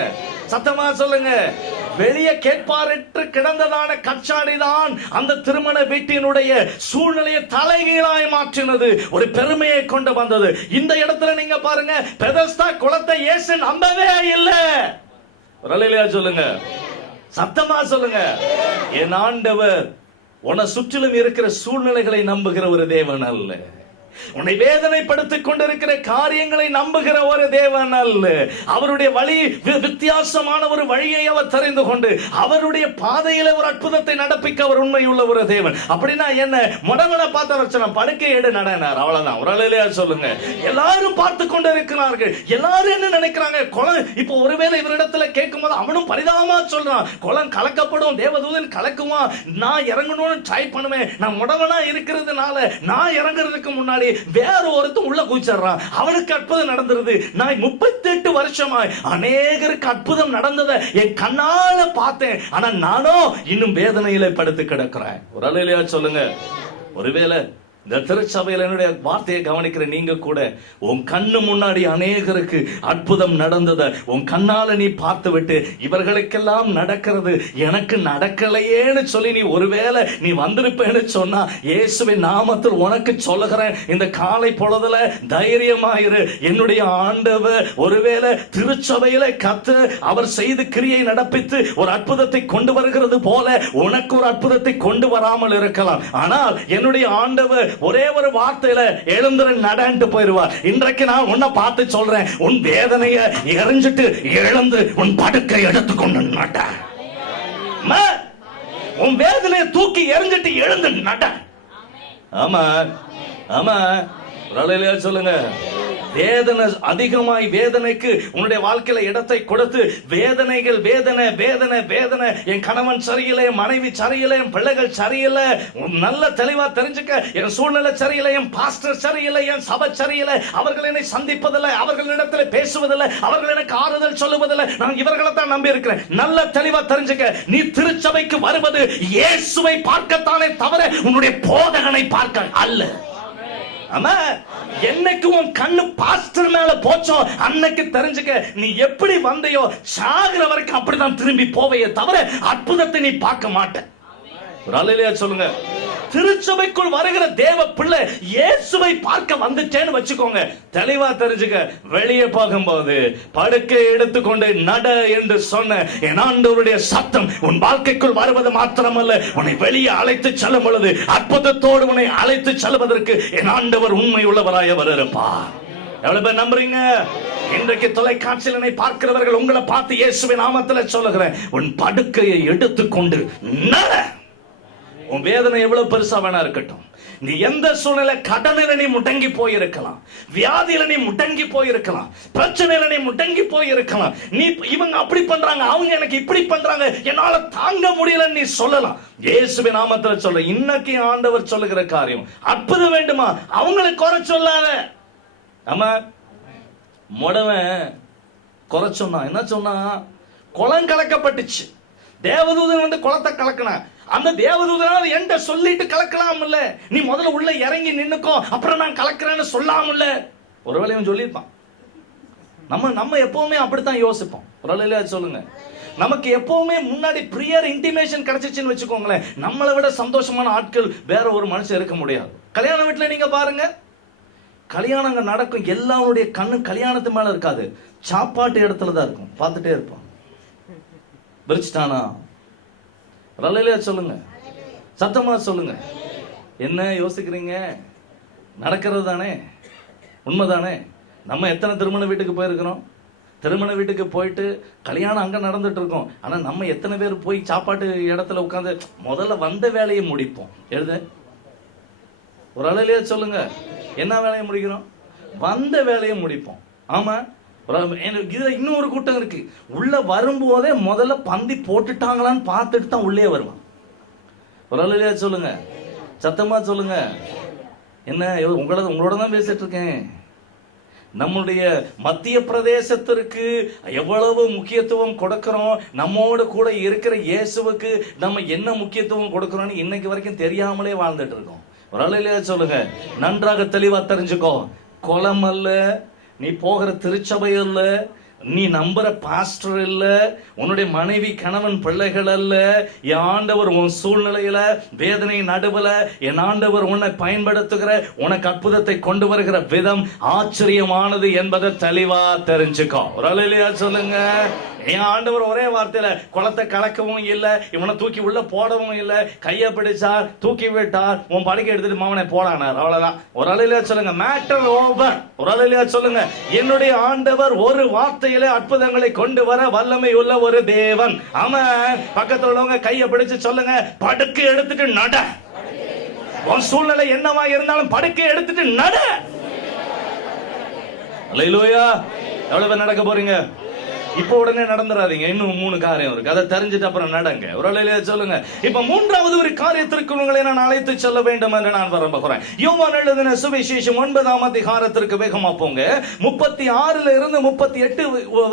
சத்தமா சொல்லுங்க. வெளியே கேட்பாரற்று கிடந்ததான கச்சாடிதான் அந்த திருமண வீட்டினுடைய சூழ்நிலையை தலைகீழாய் மாற்றினது, ஒரு பெருமையை கொண்டு வந்தது. இந்த இடத்துல நீங்க பாருங்க, பெதஸ்தா குளத்தை இயேசு நம்பவே இல்லை. ஒரு அல்லேலூயா சொல்லுங்க, சத்தமா சொல்லுங்க. என் ஆண்டவர் உன்னை சுற்றிலும் இருக்கிற சூழ்நிலைகளை நம்புகிற ஒரு தேவன் அல்ல, உன்னை வேதனைப்படுத்திக் கொண்டிருக்கிற காரியங்களை நம்புகிற ஒரு தேவன் அல்ல. அவருடைய வழி வித்தியாசமான ஒரு வழியை அவர் தெரிந்து கொண்டு அவருடைய பாதையில ஒரு அற்புதத்தை நடப்பிக்க அவர் உண்மையுள்ள ஒரு தேவன். அப்படின்னா என்ன? முடவனை பார்த்த வச்சன படுக்கை எடு நடனார், அவ்வளவுதான். ஒரு அலையிலையா சொல்லுங்க. எல்லாரும் பார்த்து கொண்டு இருக்கிறார்கள். எல்லாரும் என்ன நினைக்கிறாங்க? குளம் இப்போ ஒருவேளை இவரிடத்துல கேட்கும் போது அவனும் பரிதாபமா சொல்றான், குளம் கலக்கப்படும், தேவதூதன் கலக்குவான், நான் இறங்கணும்னு ட்ரை பண்ணுவேன், நான் முடவனா இருக்கிறதுனால நான் இறங்குறதுக்கு முன்னாடி வேற ஒருத்தன் உள்ள குதிச்சிடுறான், அவனுக்கு அற்புதம் நடந்துருது. நான் 38 வருஷமாய் அநேகருக்கு அற்புதம் நடந்ததை என் கண்ணால பார்த்தேன், ஆனா நானோ இன்னும் வேதனையில படுத்து கிடக்கிறேன். ஒரு அல்லேலூயா சொல்லுங்க. ஒருவேளை இந்த திருச்சபையில என்னுடைய வார்த்தையை கவனிக்கிற நீங்க கூட உன் கண்ணு முன்னாடி அநேகருக்கு அற்புதம் நடந்தத உன் கண்ணால நீ பார்த்து விட்டு இவர்களுக்கெல்லாம் நடக்கிறது எனக்கு நடக்கலையேன்னு சொல்லி நீ ஒருவேளை நீ வந்திருப்பேன்னு சொன்னா இயேசுவின் நாமத்தில் உனக்கு சொல்லுகிறேன், இந்த காலை பொழுதுல தைரியமாயிரு. என்னுடைய ஆண்டவர் ஒருவேளை திருச்சபையில கத்து அவர் செய்து கிரியை நடப்பித்து ஒரு அற்புதத்தை கொண்டு வருகிறது போல உனக்கு ஒரு அற்புதத்தை கொண்டு வராமல் இருக்கலாம். ஆனால் என்னுடைய ஆண்டவர் ஒரே ஒரு வார்த்தையில எழுந்துரு நடன்ட்டு போயிருவார். இன்றைக்கு நான் உன்னை பார்த்து சொல்றேன், உன் வேதனைய எரிஞ்சிட்டு எழுந்து உன் படுக்கை எடுத்துக்கொண்டு நட. உன் வேதனையை தூக்கி எரிஞ்சிட்டு எழுந்து நட. ஆமா ஆமா சொல்லுங்க. வேதனை அதிகமாய் வேதனைக்கு உன்னுடைய வாழ்க்கையில இடத்தை கொடுத்து வேதனைகள் வேதனை வேதனை வேதனை, என் கணவன் சரியில்லை, என் மனைவி சரியில்லை, என் பிள்ளைகள் சரியில்லை, நல்ல தெளிவா தெரிஞ்சுக்க, என் சூழ்நிலை சரியில்லை, என் பாஸ்டர் சரியில்லை, என் சபை சரியில்லை, அவர்கள் என்னை சந்திப்பதில்லை, அவர்களிடத்தில் பேசுவதில்லை, அவர்கள் எனக்கு ஆறுதல் சொல்லுவதில்லை, நான் இவர்களை தான் நம்பி இருக்கிறேன். நல்ல தெளிவா தெரிஞ்சுக்க, நீ திருச்சபைக்கு வருவது இயேசுவை பார்க்கத்தானே தவிர உன்னுடைய போதகனை பார்க்க அல்ல. ஆமா, என்னைக்கு உன் கண்ணு பாஸ்டர் மேல போச்சோ அன்னைக்கு தெரிஞ்சுக்க, நீ எப்படி வந்தையோ சாகிற வரைக்கும் அப்படிதான் திரும்பி போவையே தவிர அற்புதத்தை நீ பார்க்க மாட்ட. சொல்லுங்க. திருச்சபைக்குள் வருகிற தேவ பிள்ளை இயேசுவை பார்க்க வந்துட்டேன்னு வச்சுக்கோங்க, தெளிவா தெரிஞ்சுக்க, வெளியே போகும்போது படுக்கை எடுத்துக்கொண்டு நட என்று சொன்ன என் ஆண்டவருடைய சத்தம் உன் வாழ்க்கைக்குள் வருவது மாத்திரமல்ல, உன்னை வெளியே அழைத்து செல்லும் பொழுது அற்புதத்தோடு உன்னை அழைத்து செல்வதற்கு என் ஆண்டவர் உண்மை உள்ளவராய வருப்பார். எவ்வளவு பேர் நம்புறீங்க? இன்றைக்கு தொலைக்காட்சியில் என்னை பார்க்கிறவர்கள் உங்களை பார்த்து இயேசுவின் நாமத்தில் சொல்லுகிறேன், உன் படுக்கையை எடுத்துக்கொண்டு நட. உன் வேதனை எவ்வளவு பெருசா வேணா இருக்கட்டும், நீ எந்த சூழ்நிலை, கடனில நீ முடங்கி போயிருக்கலாம், வியாதியில நீ முடங்கி போயிருக்கலாம், பிரச்சனையில நீ முடங்கி போயிருக்கலாம், நீ இவங்க அப்படி பண்றாங்க, அவங்க எனக்கு இப்படி பண்றாங்க, என்னால தாங்க முடியலன்னு நீ சொல்லலாம். இயேசுவின் நாமத்துல சொல்ற, இன்னைக்கு ஆண்டவர் சொல்லுகிற காரியம், அற்புதம் வேண்டுமா அவங்களுக்கு குறை சொல்லாத. ஆமா, முடவன் குறை சொன்னா என்ன சொன்னா, குளம் கலக்கப்பட்டுச்சு, தேவதூதன் வந்து குளத்தை கலக்கின, அந்த தேவதூதனால என்கிட்ட சொல்லிட்டு கலக்கலாம் இல்ல, நீ முதல்ல உள்ள இறங்கி நின்னுக்கோ, அப்புறம் நான் கலக்கிறேன்னு சொல்லாம இல்ல. ஒருவேளை சொல்லியிருப்பான். நம்ம எப்பவுமே அப்படித்தான் யோசிப்போம். ஒருவேளை சொல்லுங்க, நமக்கு எப்பவுமே முன்னாடி பிரியர் இன்டிமேஷன் கிடைச்சிச்சுன்னு வச்சுக்கோங்களேன், நம்மளை விட சந்தோஷமான ஆட்கள் வேற ஒரு மனுஷன் இருக்க முடியாது. கல்யாண வீட்டுல நீங்க பாருங்க, கல்யாணங்க நடக்கும், எல்லாருடைய கண்ணு கல்யாணத்து மேல இருக்காது, சாப்பாட்டு இடத்துல தான் இருக்கும். பார்த்துட்டே இருப்பான், பிரிச்சுட்டானா. சொல்லுங்க, சத்தமா சொல்லுங்க. என்ன யோசிக்கிறீங்க? நடக்கிறது தானே, உண்மைதானே. நம்ம எத்தனை திருமண வீட்டுக்கு போயிருக்கிறோம்? திருமண வீட்டுக்கு போயிட்டு கல்யாணம் அங்க நடந்துட்டு இருக்கோம், ஆனா நம்ம எத்தனை பேர் போய் சாப்பாட்டு இடத்துல உட்கார்ந்து முதல்ல வந்த வேலையை முடிப்போம்? எழுத ஒரு அலையிலேயே சொல்லுங்க, என்ன வேலையை முடிக்கிறோம்? வந்த வேலையை முடிப்போம். ஆமா, இதுல இன்னொரு கூட்டம் இருக்கு, உள்ள வரும்போதே முதல்ல பந்தி போட்டுட்டாங்களான்னு பார்த்துட்டு தான் உள்ளே வருவான். ஒரு அலையிலேயே சொல்லுங்க, சத்தமா சொல்லுங்க. என்ன உங்களோட தான் பேசிட்டு இருக்கேன். நம்முடைய மத்திய பிரதேசத்திற்கு எவ்வளவு முக்கியத்துவம் கொடுக்கிறோம், நம்மோடு கூட இருக்கிற இயேசுவுக்கு நம்ம என்ன முக்கியத்துவம் கொடுக்கிறோம்னு இன்னைக்கு வரைக்கும் தெரியாமலே வாழ்ந்துட்டு இருக்கோம். ஒரு அலையிலேயே சொல்லுங்க, நன்றாக தெளிவா தெரிஞ்சுக்கோ, குளம் அல்ல, நீ போகிற திருச்சபை அல்ல, நீ நம்புற பாஸ்டர் இல்ல, உன்னுடைய மனைவி கணவன் பிள்ளைகள் அல்ல, என் ஆண்டவர் உன் சூழ்நிலையில வேதனை நடுவுல என் ஆண்டவர் உன்னை பயன்படுத்துகிற, உனக்கு அற்புதத்தை கொண்டு வருகிற விதம் ஆச்சரியமானது என்பதை தெளிவா தெரிஞ்சுக்கோ. ஒரு அலையிலேயே சொல்லுங்க. என் ஆண்டவர் ஒரே வார்த்தையில குளத்தை கலக்கவும் இல்லை, இவனை தூக்கி உள்ள போடவும் இல்லை, கையை பிடிச்சார், தூக்கி விட்டார், உன் படுக்கை எடுத்துட்டு மாமனை போடானார், அவ்வளவுதான். ஒரு அலையிலேயே சொல்லுங்க, மேட்டர் ஓவர். ஒரு அலையிலேயே சொல்லுங்க, என்னுடைய ஆண்டவர் ஒரு வார்த்தையில அற்புதங்களை கொண்டு வர வல்லமை உள்ள ஒரு தேவன். ஆமாம். பக்கத்துல உள்ளவங்க கையை பிடிச்சு சொல்லுங்க, படுக்கை எடுத்துட்டு நட. உன் சூழ்நிலை என்னவா இருந்தாலும் படுக்கை எடுத்துட்டு நட. அல்லேலூயா. எவ்வளவு பேர் நடக்க போறீங்க? இப்ப உடனே நடந்துடாதீங்க, இன்னும் 3 காரியம் இருக்கு, அதை தெரிஞ்சுட்டு அப்புறம் நடங்க. ஒரு வேளையிலே சொல்லுங்க. இப்ப 3வது ஒரு காரியத்திற்கு உங்களை நான் அழைத்து செல்ல வேண்டும் என்று நான் விரும்புகிறேன். யோவான் எழுதின சுவிசேஷம் 9ஆம் அதிகாரத்திற்கு வேகமா போங்க. 36ல இருந்து 38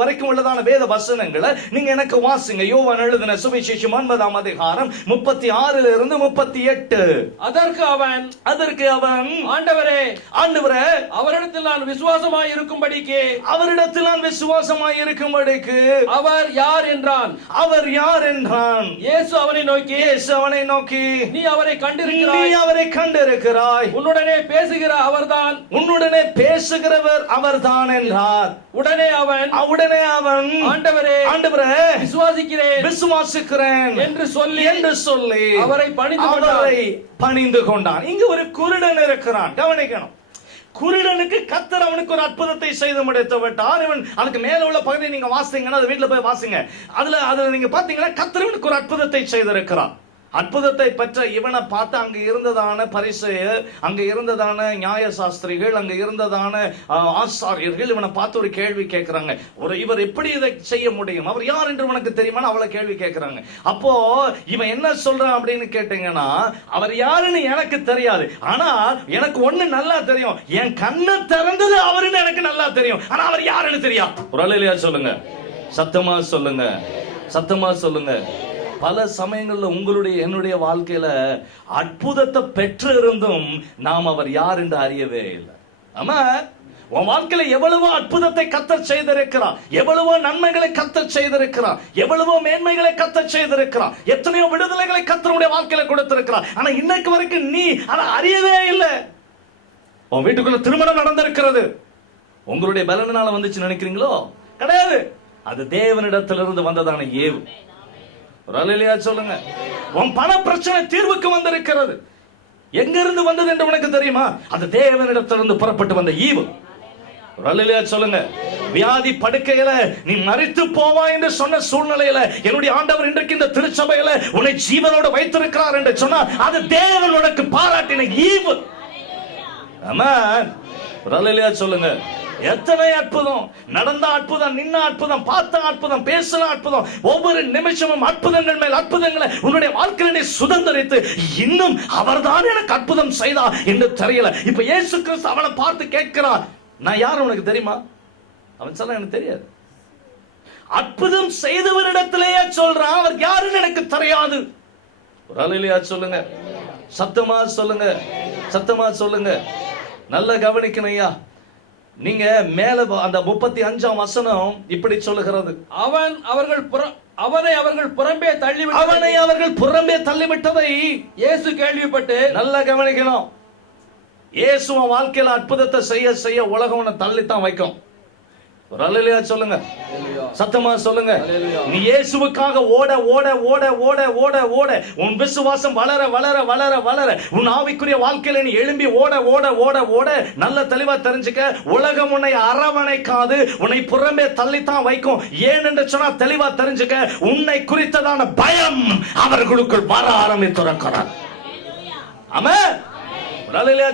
வரைக்கும் உள்ளதான வேத வசனங்களை நீங்க எனக்கு வாசிங்க. யோவான் எழுதின சுவிசேஷம் 9ஆம் அதிகாரம் 36ல இருந்து 38. அதற்கு அவன் ஆண்டவரே அவரிடத்தில் நான் விசுவாசமாய் இருக்கும்படிக்கு அவர் யார் என்றான். இயேசு அவனை நோக்கி நீ அவரை கண்டிருக்கிறாய், உன்னுடனே பேசுகிறவர் அவர்தான் என்றார். உடனே அவன் ஆண்டவரே விசுவாசிக்கிறேன் என்று சொல்லி அவரை பணிந்து கொண்டான். இங்கு ஒரு குருடன் இருக்கிறான், கவனிக்கணும். குருடனுக்கு கர்த்தர் அவனுக்கு ஒரு அற்புதத்தை செய்து முடித்து விட்டார். இவன் அதுக்கு மேல உள்ள பகுதியை நீங்க வாசிங்கன்னா, அது வீட்டுல போய் வாசிங்க. அதுல நீங்க பாத்தீங்கன்னா கர்த்தர் இவனுக்கு ஒரு அற்புதத்தை செய்திருக்கிறார். அற்புதத்தை பெற்ற இவனை பார்த்து அங்க இருந்ததான பரிசேயர், அங்க இருந்ததான நியாய சாஸ்திரிகள், அங்க இருந்ததான ஆசாரியர்கள் இவனை பார்த்து ஒரு கேள்வி கேட்கிறாங்க. இவர் எப்படி இதை செய்ய முடியும், அவர் யார் என்று உனக்கு தெரியுமா, அவளை கேள்வி கேட்கிறாங்க. அப்போ இவன் என்ன சொல்றான் அப்படின்னு கேட்டீங்கன்னா, அவர் யாருன்னு எனக்கு தெரியாது, ஆனா எனக்கு ஒண்ணு நல்லா தெரியும், என் கண்ணை திறந்தது அவருன்னு எனக்கு நல்லா தெரியும், ஆனா அவர் யாருன்னு தெரியாது. ஒரு அல்லேலூயா சொல்லுங்க, சத்தமா சொல்லுங்க. பல சமயங்கள்ல உங்களுடைய என்னுடைய வாழ்க்கையில அற்புதத்தை பெற்று இருந்தும் நாம் அவர் யார் என்று அறியவே இல்லை. ஆமா, உன் வாழ்க்கையில எவ்வளவோ அற்புதத்தை கர்த்தர் செய்திருக்கிறார், எவ்வளவோ நன்மைகளை கர்த்தர் செய்திருக்கிறார், எவ்வளவோ மேன்மைகளை கர்த்தர் செய்திருக்கிறார், எத்தனையோ விடுதலைகளை கர்த்தருடைய வாழ்க்கையில கொடுத்திருக்கிறார். ஆனா இன்னைக்கு வரைக்கும் நீ அதை அறியவே இல்லை. உன் வீட்டுக்குள்ள திருமணம் நடந்திருக்கிறது, உங்களுடைய பலனால வந்துச்சு நினைக்கிறீங்களோ? கிடையாது, அது தேவனிடத்திலிருந்து வந்ததான ஏவு. சொல்லுங்க. உன் பண பிரச்சனை தீர்வுக்கு வந்திருக்கிறது, எங்க இருந்து வந்தது என்று உனக்கு தெரியுமா? அது தேவனிடத்திலிருந்து புறப்பட்டு வந்த ஈவு. சொல்லுங்க. வியாதி படுக்கையில நீ மரித்து போவா என்று சொன்ன சூழ்நிலையில என்னுடைய ஆண்டவர் இன்றைக்கு இந்த திருச்சபையில உன்னை ஜீவனோடு வைத்திருக்கிறார் என்று சொன்னா அது தேவன் உனக்கு பாராட்டின ஈவு. ஆமென். சொல்லுங்க. எத்தனை அற்புதம் நடந்த, அற்புதம் நின்ன, அற்புதம் பார்த்த, அற்புதம் பேசின, அற்புதம் ஒவ்வொரு நிமிஷமும் அற்புதங்கள் மேல் அற்புதங்களை உன்னுடைய வாழ்க்கையிலே சுதந்திரித்து இன்னும் அவர்தான் எனக்கு அற்புதம் செய்தா என்று தெரியல. இப்ப இயேசு கிறிஸ்து அவனை பார்த்து கேட்கிறார், நான் யார் உனக்கு தெரியுமா? அவன் சொல்ல எனக்கு தெரியாது. அற்புதம் செய்தவரிடத்திலேயே சொல்றான், அவர் யாருன்னு எனக்கு தெரியாது. ஒரு அல்லேலூயா சொல்லுங்க, சத்தமா சொல்லுங்க. நல்ல கவனிக்கணும் ஐயா. நீங்க மேல அந்த 35ஆம் வசனம் இப்படி சொல்லுகிறது, அவனை அவர்கள் புறம்பே தள்ளிவிட்டதை இயேசு கேள்விப்பட்டு, நல்ல கவனிக்கணும், இயேசு வாழ்க்கையில அற்புதத்தை செய்ய செய்ய உலகம் உன்னை தள்ளித்தான் வைக்கும். ஒரு அல்லேலூயா சொல்லுங்க, சத்தமா சொல்லுங்க. நீ இயேசுவுக்காக ஓட ஓட ஓட ஓட ஓட ஓட உன் விசுவாசம் வளர வளர வளர வளர உன் ஆவிக்குரிய வாழ்க்கையில நீ எழும்பி ஓட ஓட ஓட ஓட நல்ல தெளிவா தெரிஞ்சுக்க, உலகம் உன்னை அரவணைக்காது, உன்னை புறம்பே தள்ளித்தான் வைக்கும். ஏன் என்று சொன்னா தெளிவா தெரிஞ்சுக்க, உன்னை குறித்ததான பயம் அவர்களுக்குள் வர ஆரம்பித்திருக்கிறார். ஆமென்.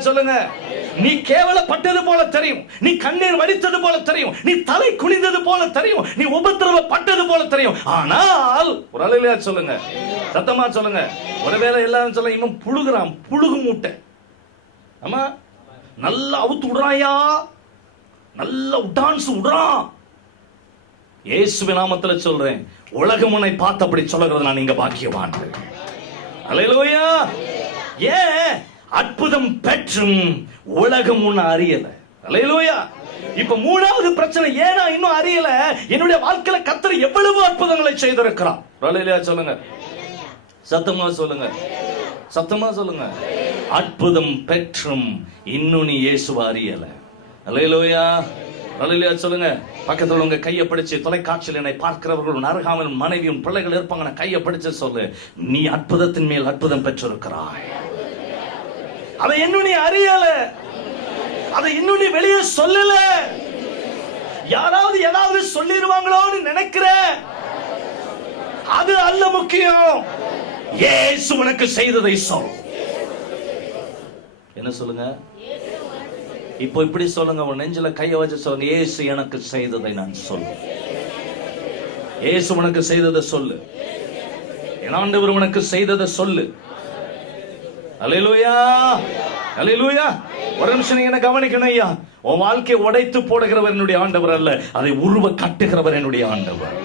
சொல்லுங்க. நீ கேவலப்பட்டது போல தெரியும், நீ கண்ணீர் வடித்தது போல தெரியும், நீ தலை குனிந்தது போல தெரியும், நீ உபத்திரவப்பட்டது போல தெரியும், ஆனால் ஒரு அல்லேலூயா சொல்லுங்க, சத்தமா சொல்லுங்க. ஒருவேளை எல்லாரும் சொல்ல, இவன் புழுகுறான், புழுகு மூட்டை. ஆமா, நல்லா அவுத்து விடுறாயா, நல்லா டான்ஸ் விடுறான். இயேசுவின் நாமத்துல சொல்றேன், உலகம் உன்னை பார்த்து அப்படி சொல்லுகிறது நான் இங்க பாக்கியவான். அல்லேலூயா. ஏன்? அற்புதம் பெற்றும் உலகம் உன்னை அறியல. அல்லேலூயா. இப்ப 3வது பிரச்சனை, ஏனா இன்னும் அறியல, என்னுடைய வாழ்க்கையில கர்த்தர் எவ்வளவு அற்புதங்களை செய்திருக்கிறார். அல்லேலூயா சொல்லுங்க, சத்தமா சொல்லுங்க. அற்புதம் பெற்றும் இன்னும் நீ இயேசுவை அறியல. அல்லேலூயா சொல்லுங்க. பக்கத்துல உங்க கையை பிடிச்சு, தொலைக்காட்சியில் என்னை பார்க்கிறவர்கள் அருகாமல் மனைவியும் பிள்ளைகள் இருப்பாங்க, கையை பிடிச்சு சொல்லு, நீ அற்புதத்தின் மேல் அற்புதம் பெற்றிருக்கிறாய். அதை இன்னும் நீ அறியல, அதை இன்னும் நீ வெளியே சொல்லல. யாராவது ஏதாவது சொல்லிடுவாங்களோன்னு நினைக்கிற, அது அல்ல முக்கியம். இயேசு உனக்கு செய்ததை சொல். என்ன சொல்லுங்க? இப்போ இப்படி சொல்லுங்க, உன் நெஞ்சில கையை வச்சு சொல்லுங்க, இயேசு எனக்கு செய்ததை நான் சொல்லுவேன். இயேசு உனக்கு செய்ததை சொல்லு. என் ஆண்டவர் உனக்கு செய்ததை சொல்லு. அல்லேலூயா, அல்லேலூயா. ஒரு நிமிஷம் நீங்க என்ன கவனிக்கணும் ஐயா. உன் வாழ்க்கையை உடைத்து போடுகிறவர் என்னுடைய ஆண்டவர் அல்ல, அதை உருவ கட்டுகிறவர் என்னுடைய ஆண்டவர்.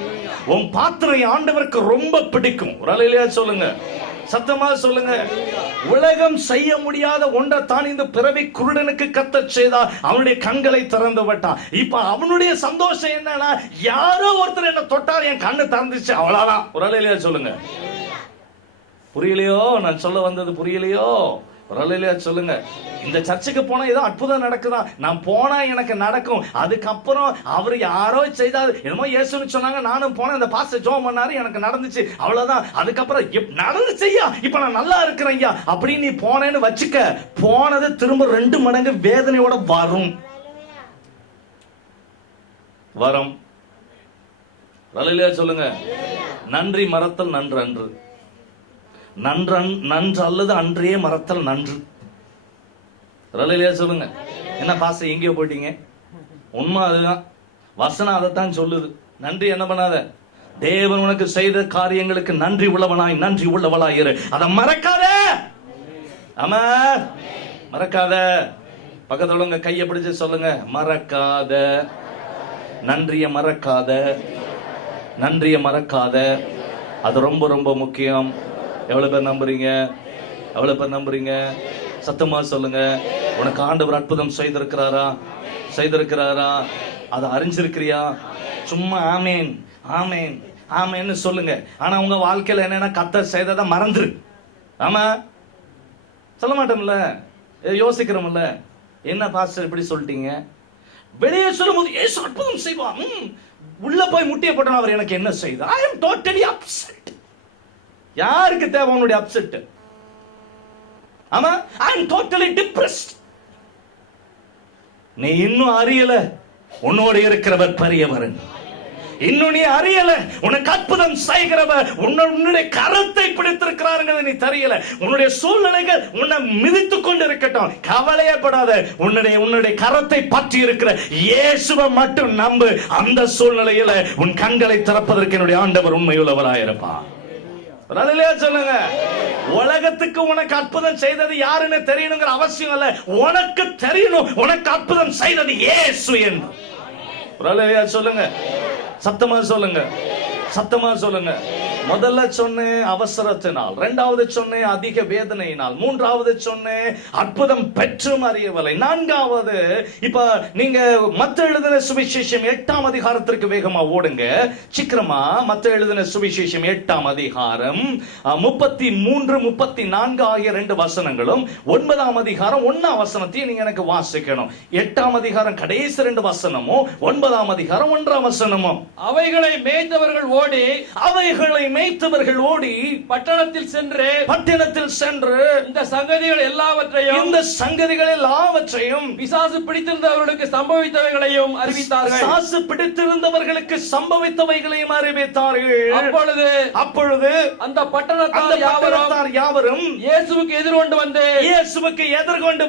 உன் பாத்திரம் ஆண்டவருக்கு ரொம்ப பிடிக்கும். ஒரு அல்லேலூயா சொல்லுங்க, சத்தமா சொல்லுங்க. உலகம் செய்ய முடியாத ஒன்றை தான் இந்த பிறவி குருடனுக்கு கத்தச் செய்தார், அவனுடைய கண்களை திறந்து விட்டான். இப்ப அவனுடைய சந்தோஷம் என்னன்னா, யாரோ ஒருத்தர் என்ன தொட்டார், என் கண்ணு திறந்துச்சு, அவ்வளவுதான். ஒரு அல்லேலூயா சொல்லுங்க. புரியலையோ நான் சொல்ல வந்தது? புரியலையோ? ஒரு அல்லேலூயா சொல்லுங்க. இந்த சர்ச்சுக்கு போனா ஏதோ அற்புதம் நடக்குதான், நான் போனா எனக்கு நடக்கும். அதுக்கப்புறம் அவர் யாரோ செய்தாரு, என்னமோ இயேசுன்னு சொன்னாங்க, நானும் போனேன், அந்த பாஸ்டர் ஜெபம் பண்ணாரு, எனக்கு நடந்துச்சு, அவ்வளவுதான். அதுக்கப்புறம் நடந்துச்சு ஐயா, இப்ப நான் நல்லா இருக்கிறேன் ஐயா அப்படின்னு நீ போனேன்னு வச்சுக்க, போனது திரும்ப 2 மடங்கு வேதனையோட வரும். வரும். அல்லேலூயா சொல்லுங்க. நன்றி மறத்தல் நன்று அன்று, நன்று அல்லது அன்றையே மறத்தல் நன்று. அல்லேலூயா சொல்லுங்க. என்ன பாஸ்டர் எங்கேயோ போயிட்டீங்க? உண்மை அதுதான், வசனம் அதைத்தான் சொல்லுது. நன்றி என்ன பண்ணாத, தேவன் உனக்கு செய்த காரியங்களுக்கு நன்றி உள்ளவனாய் நன்றி உள்ளவளாய் இரு. அதை மறக்காத. ஆமா, மறக்காத. பக்கத்துல உங்க கையை பிடிச்சு சொல்லுங்க, மறக்காத. நன்றிய மறக்காத, நன்றிய மறக்காத. அது ரொம்ப ரொம்ப முக்கியம். எவ்வளவு பேர் நம்புறீங்க? எவ்வளவு பேர் நம்புறீங்க? சத்தமா சொல்லுங்க. உனக்கு ஆண்டவர் அற்புதம் செய்திருக்கிறாரா? செய்திருக்கிறாரா? அதை அறிஞ்சிருக்கிறியா? சும்மா ஆமேன் ஆமேன் ஆமேன்னு சொல்லுங்க. ஆனா உங்க வாழ்க்கையில என்னன்னா, கர்த்தர் செய்ததை மறந்துரு. ஆமா, சொல்ல மாட்டோம்ல, யோசிக்கிறோம்ல. என்ன பாஸ்டர் இப்படி சொல்லிட்டீங்க? வெளியே சொல்லும் போது ஏசு அற்புதம் செய்வான், உள்ள போய் முட்டிய போட்டான், அவர் எனக்கு என்ன செய்தார்? I am totally upset. யாருக்கு தேவை உன்னுடைய அப்செட்? ஆமா, I am totally depressed. நீ இன்னும் அறியல, உன்னோடு இருக்கிறவர் பெரியவர். இன்னும் நீ அறியல, உனக்கு அற்புதம் செய்கிறவர் உன்னுடைய கரத்தை பிடித்திருக்கிறார்கள். நீ தெரியல, உன்னுடைய சூழ்நிலைகள் உன்னை மிதித்துக் கொண்டு இருக்கட்டும், கவலையப்படாத. உன்னுடைய கரத்தை பற்றி இருக்கிற இயேசுவை மட்டும் நம்பு. அந்த சூழ்நிலையில உன் கண்களை திறப்பதற்கு என்னுடைய ஆண்டவர் உண்மையுள்ளவராயிருப்பார். சொல்லுங்க. உலகத்துக்கு உனக்கு அற்புதம் செய்தது யாருன்னு தெரியணுங்கிற அவசியம் இல்ல, உனக்கு தெரியணும் உனக்கு அற்புதம் செய்தது இயேசு என்று. சொல்லுங்க, சத்தமா சொல்லுங்க, சத்தமா சொல்லுங்க. முதல்ல சொன்னேன் அவசரத்தினால், இரண்டாவது சொன்னேன் அதிக வேதனையினால், மூன்றாவது சொன்னேன் அற்புதம் பெற்றும் அறியவில்லை, நான்காவது இப்ப நீங்க மத்த எழுதின சுவிசேஷம் 8ஆம் அதிகாரத்திற்கு வேகமா ஓடுங்க சீக்கிரமா. மத்த எழுதின சுவிசேஷம் 8ஆம் அதிகாரம் 33 34 ஆகிய 2 வசனங்களும் 9ஆம் அதிகாரம் 1ஆம் வசனத்தையும் நீங்க எனக்கு வாசிக்கணும். 8ஆம் அதிகாரம் கடைசி 2 வசனமும் 9ஆம் அதிகாரம் 1ஆம் வசனமும். அவைகளை மேய்த்தவர்கள் ஓடி பட்டணத்தில் சென்று இந்த சங்கதிகள் எல்லாவற்றையும் பிசாசு பிடித்திருந்தவர்களுக்கு சம்பவித்தவைகளையும் அறிவித்தார்கள். அப்பொழுது அந்த பட்டணத்தார் யாவரும் இயேசுவுக்கு எதிர்கொண்டு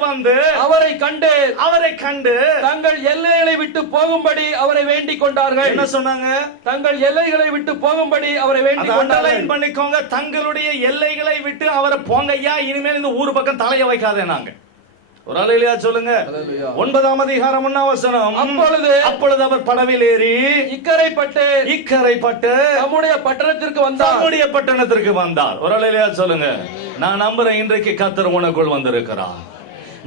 வந்து அவரை கண்டு தங்கள் எல்லைகளை விட்டு போகும்படி அவரை வேண்டிக் கொண்டார்கள். என்ன சொன்னாங்க? தங்கள் எல்லைகளை விட்டு போகும்படி அவரை வேண்டிக் கொண்டார்கள். பண்ணிக்கோங்க, தங்களுடைய எல்லைகளை விட்டு அவரை போங்க ஐயா, இனிமேல் இந்த ஊர் பக்கம் தலைய வைக்காதே. நாங்க ஒரு அல்லேலூயா சொல்லுங்க. 9ஆம் அதிகாரம் 1ஆம் வசனம். அப்பொழுது அவர் படவில் ஏறி இக்கரைப்பட்டு நம்முடைய பட்டணத்திற்கு வந்தார். ஒரு அல்லேலூயா சொல்லுங்க. நான் நம்புறேன் இன்றைக்கு கர்த்தர் உனக்குள் வந்திருக்கிறார்.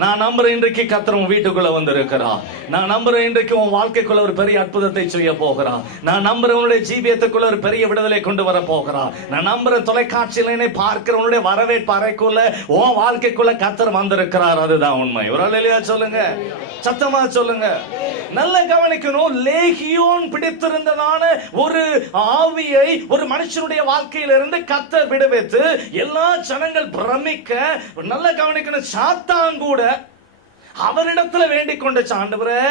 நான் நம்புறேன் இன்றைக்கு கர்த்தர் உன் வீட்டுக்குள்ள வந்திருக்கிறார். நான் நம்புறேன் இன்றைக்கு உன் வாழ்க்கைக்குள்ள ஒரு பெரிய அற்புதத்தை செய்ய போகிறார். நான் நம்புறேன் உன்னுடைய ஜீவியத்துக்குள்ள ஒரு பெரிய விடுதலை கொண்டு வர போகிறார். நான் நம்புறேன் தொலைக்காட்சியிலே பார்க்கிற உன்னுடைய வரவேற்பு அறைக்குள்ள உன் வாழ்க்கைக்குள்ள கர்த்தர் வந்திருக்கிறார். அதுதான் உண்மை. ஒரு அல்லேலூயா சொல்லுங்க, சத்தமா சொல்லுங்க. நல்ல கவனிக்கணும். லேகியோன் பிடித்திருந்ததான ஒரு ஆவியை ஒரு மனுஷனுடைய வாழ்க்கையிலிருந்து கர்த்தர் விடுவித்து எல்லா ஜனங்கள் பிரமிக்க, நல்ல கவனிக்கணும், சாத்தான் கூட அவரிடத்துல வேண்டிக் கொண்ட, ஆண்டவரே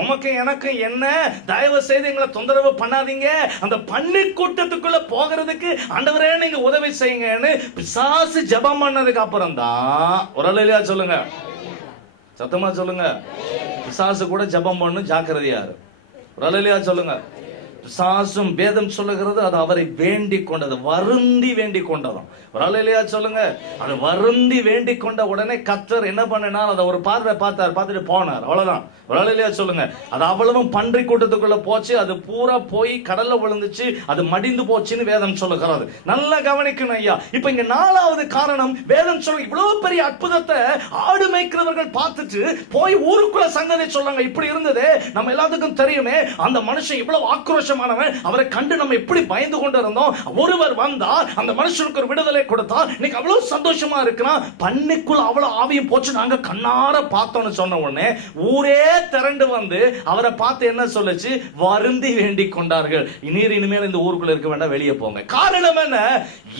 உமக்கு எனக்கு என்ன, தயவு செய்து எங்களை தொந்தரவு பண்ணாதீங்க, அந்த பன்னீர் கூட்டத்துக்குள்ள போகிறதுக்கு ஆண்டவரே நீங்க உதவி செய்யுங்கன்னு பிசாசு ஜெபம் பண்ணதுக்கு அப்புறம் தான். ஒரு அல்லேலூயா சொல்லுங்க, சத்தமா சொல்லுங்க. பிசாசு கூட ஜெபம் பண்ணு, ஜாக்கிரதையாரு. ஒரு அல்லேலூயா சொல்லுங்க. பிசாசும் வேதம் சொல்லுகிறது அது அவரை வேண்டிக் கொண்டது, வருந்தி வேண்டிக் கொண்டதும். ஒரு அல்லேலூயா சொல்லுங்க. அது வருந்தி வேண்டிக் கொண்ட உடனே கர்த்தர் என்ன பண்ணினார், அதை ஒரு பார்வை பார்த்தார், பார்த்துட்டு போனார், அவ்வளவுதான். ஒரு அல்லேலூயா சொல்லுங்க. அது அவ்வளவும் பன்றி கூட்டத்துக்குள்ள போச்சு, அது பூரா போய் கடல்ல விழுந்துச்சு, அது மடிந்து போச்சுன்னு வேதம் சொல்லுகிறது. நல்லா கவனிக்கணும் ஐயா. இப்ப இங்க 4வது காரணம், வேதம் சொல்ல இவ்வளவு பெரிய அற்புதத்தை ஆடு மேய்க்கிறவர்கள் பார்த்துட்டு போய் ஊருக்குள்ள சங்கதி சொல்றாங்க. இப்படி இருந்தது நம்ம எல்லாத்துக்கும் தெரியுமே. அந்த மனுஷன் இவ்வளவு ஆக்ரோஷமானவன், அவரை கண்டு நம்ம எப்படி பயந்து கொண்டு இருந்தோம். ஒருவர் வந்தார், அந்த மனுஷனுக்கு ஒரு விடுதலை கொடுத்தார், இன்னைக்கு அவ்வளவு சந்தோஷமா இருக்கிறான். பண்ணைக்குள்ள அவ்வளவு ஆவியும் போச்சு, நாங்க கண்ணார பார்த்தோம்னு சொன்ன உடனே ஊரே திரண்டு வந்து அவரை பார்த்து என்ன சொல்லுச்சு, வருந்தி வேண்டிக் கொண்டார்கள், நீர் இனிமேல் இந்த ஊருக்குள்ள இருக்க வேண்டாம், வெளியே போங்க. காரணம் என்ன,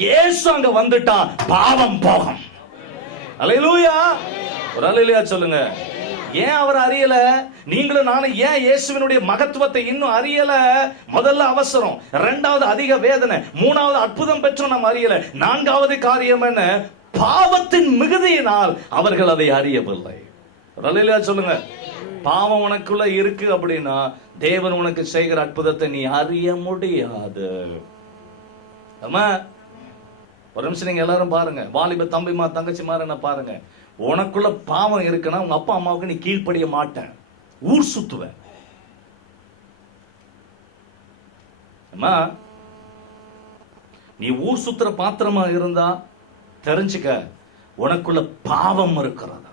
இயேசு அங்க வந்துட்டா பாவம் போகும். அல்லேலூயா. ஒரு அல்லேலூயா சொல்லுங்க. ஏன் அவர் அறியல, நீங்களும் நானும் ஏன் இயேசுவினுடைய மகத்துவத்தை இன்னும் அறியல? முதல்ல அவசரம், 2வது அதிக வேதனை, 3வது அற்புதம் பெற்றோம் நம்ம அறியல, 4வது காரியம் என்ன, பாவத்தின் மிகுதியினால் அவர்கள் அதை அறியவில்லை. அல்லேலூயா சொல்லுங்க. பாவம் உனக்குள்ள இருக்கு அப்படின்னா தேவன் உனக்கு செய்கிற அற்புதத்தை நீ அறிய முடியாது. ஆமா, ஒரு நிமிஷம் நீங்க எல்லாரும் பாருங்க, வாலிப தம்பிமா தங்கச்சிமார் என்ன பாருங்க, உனக்குள்ள பாவம் இருக்குன்னா உங்க அப்பா அம்மாவுக்கு நீ கீழ்ப்படிய மாட்டேன், ஊர் சுத்துவ. நீ ஊர் சுத்துற பாத்திரமா இருந்தா தெரிஞ்சுக்க, உனக்குள்ள பாவம் இருக்கிறதா.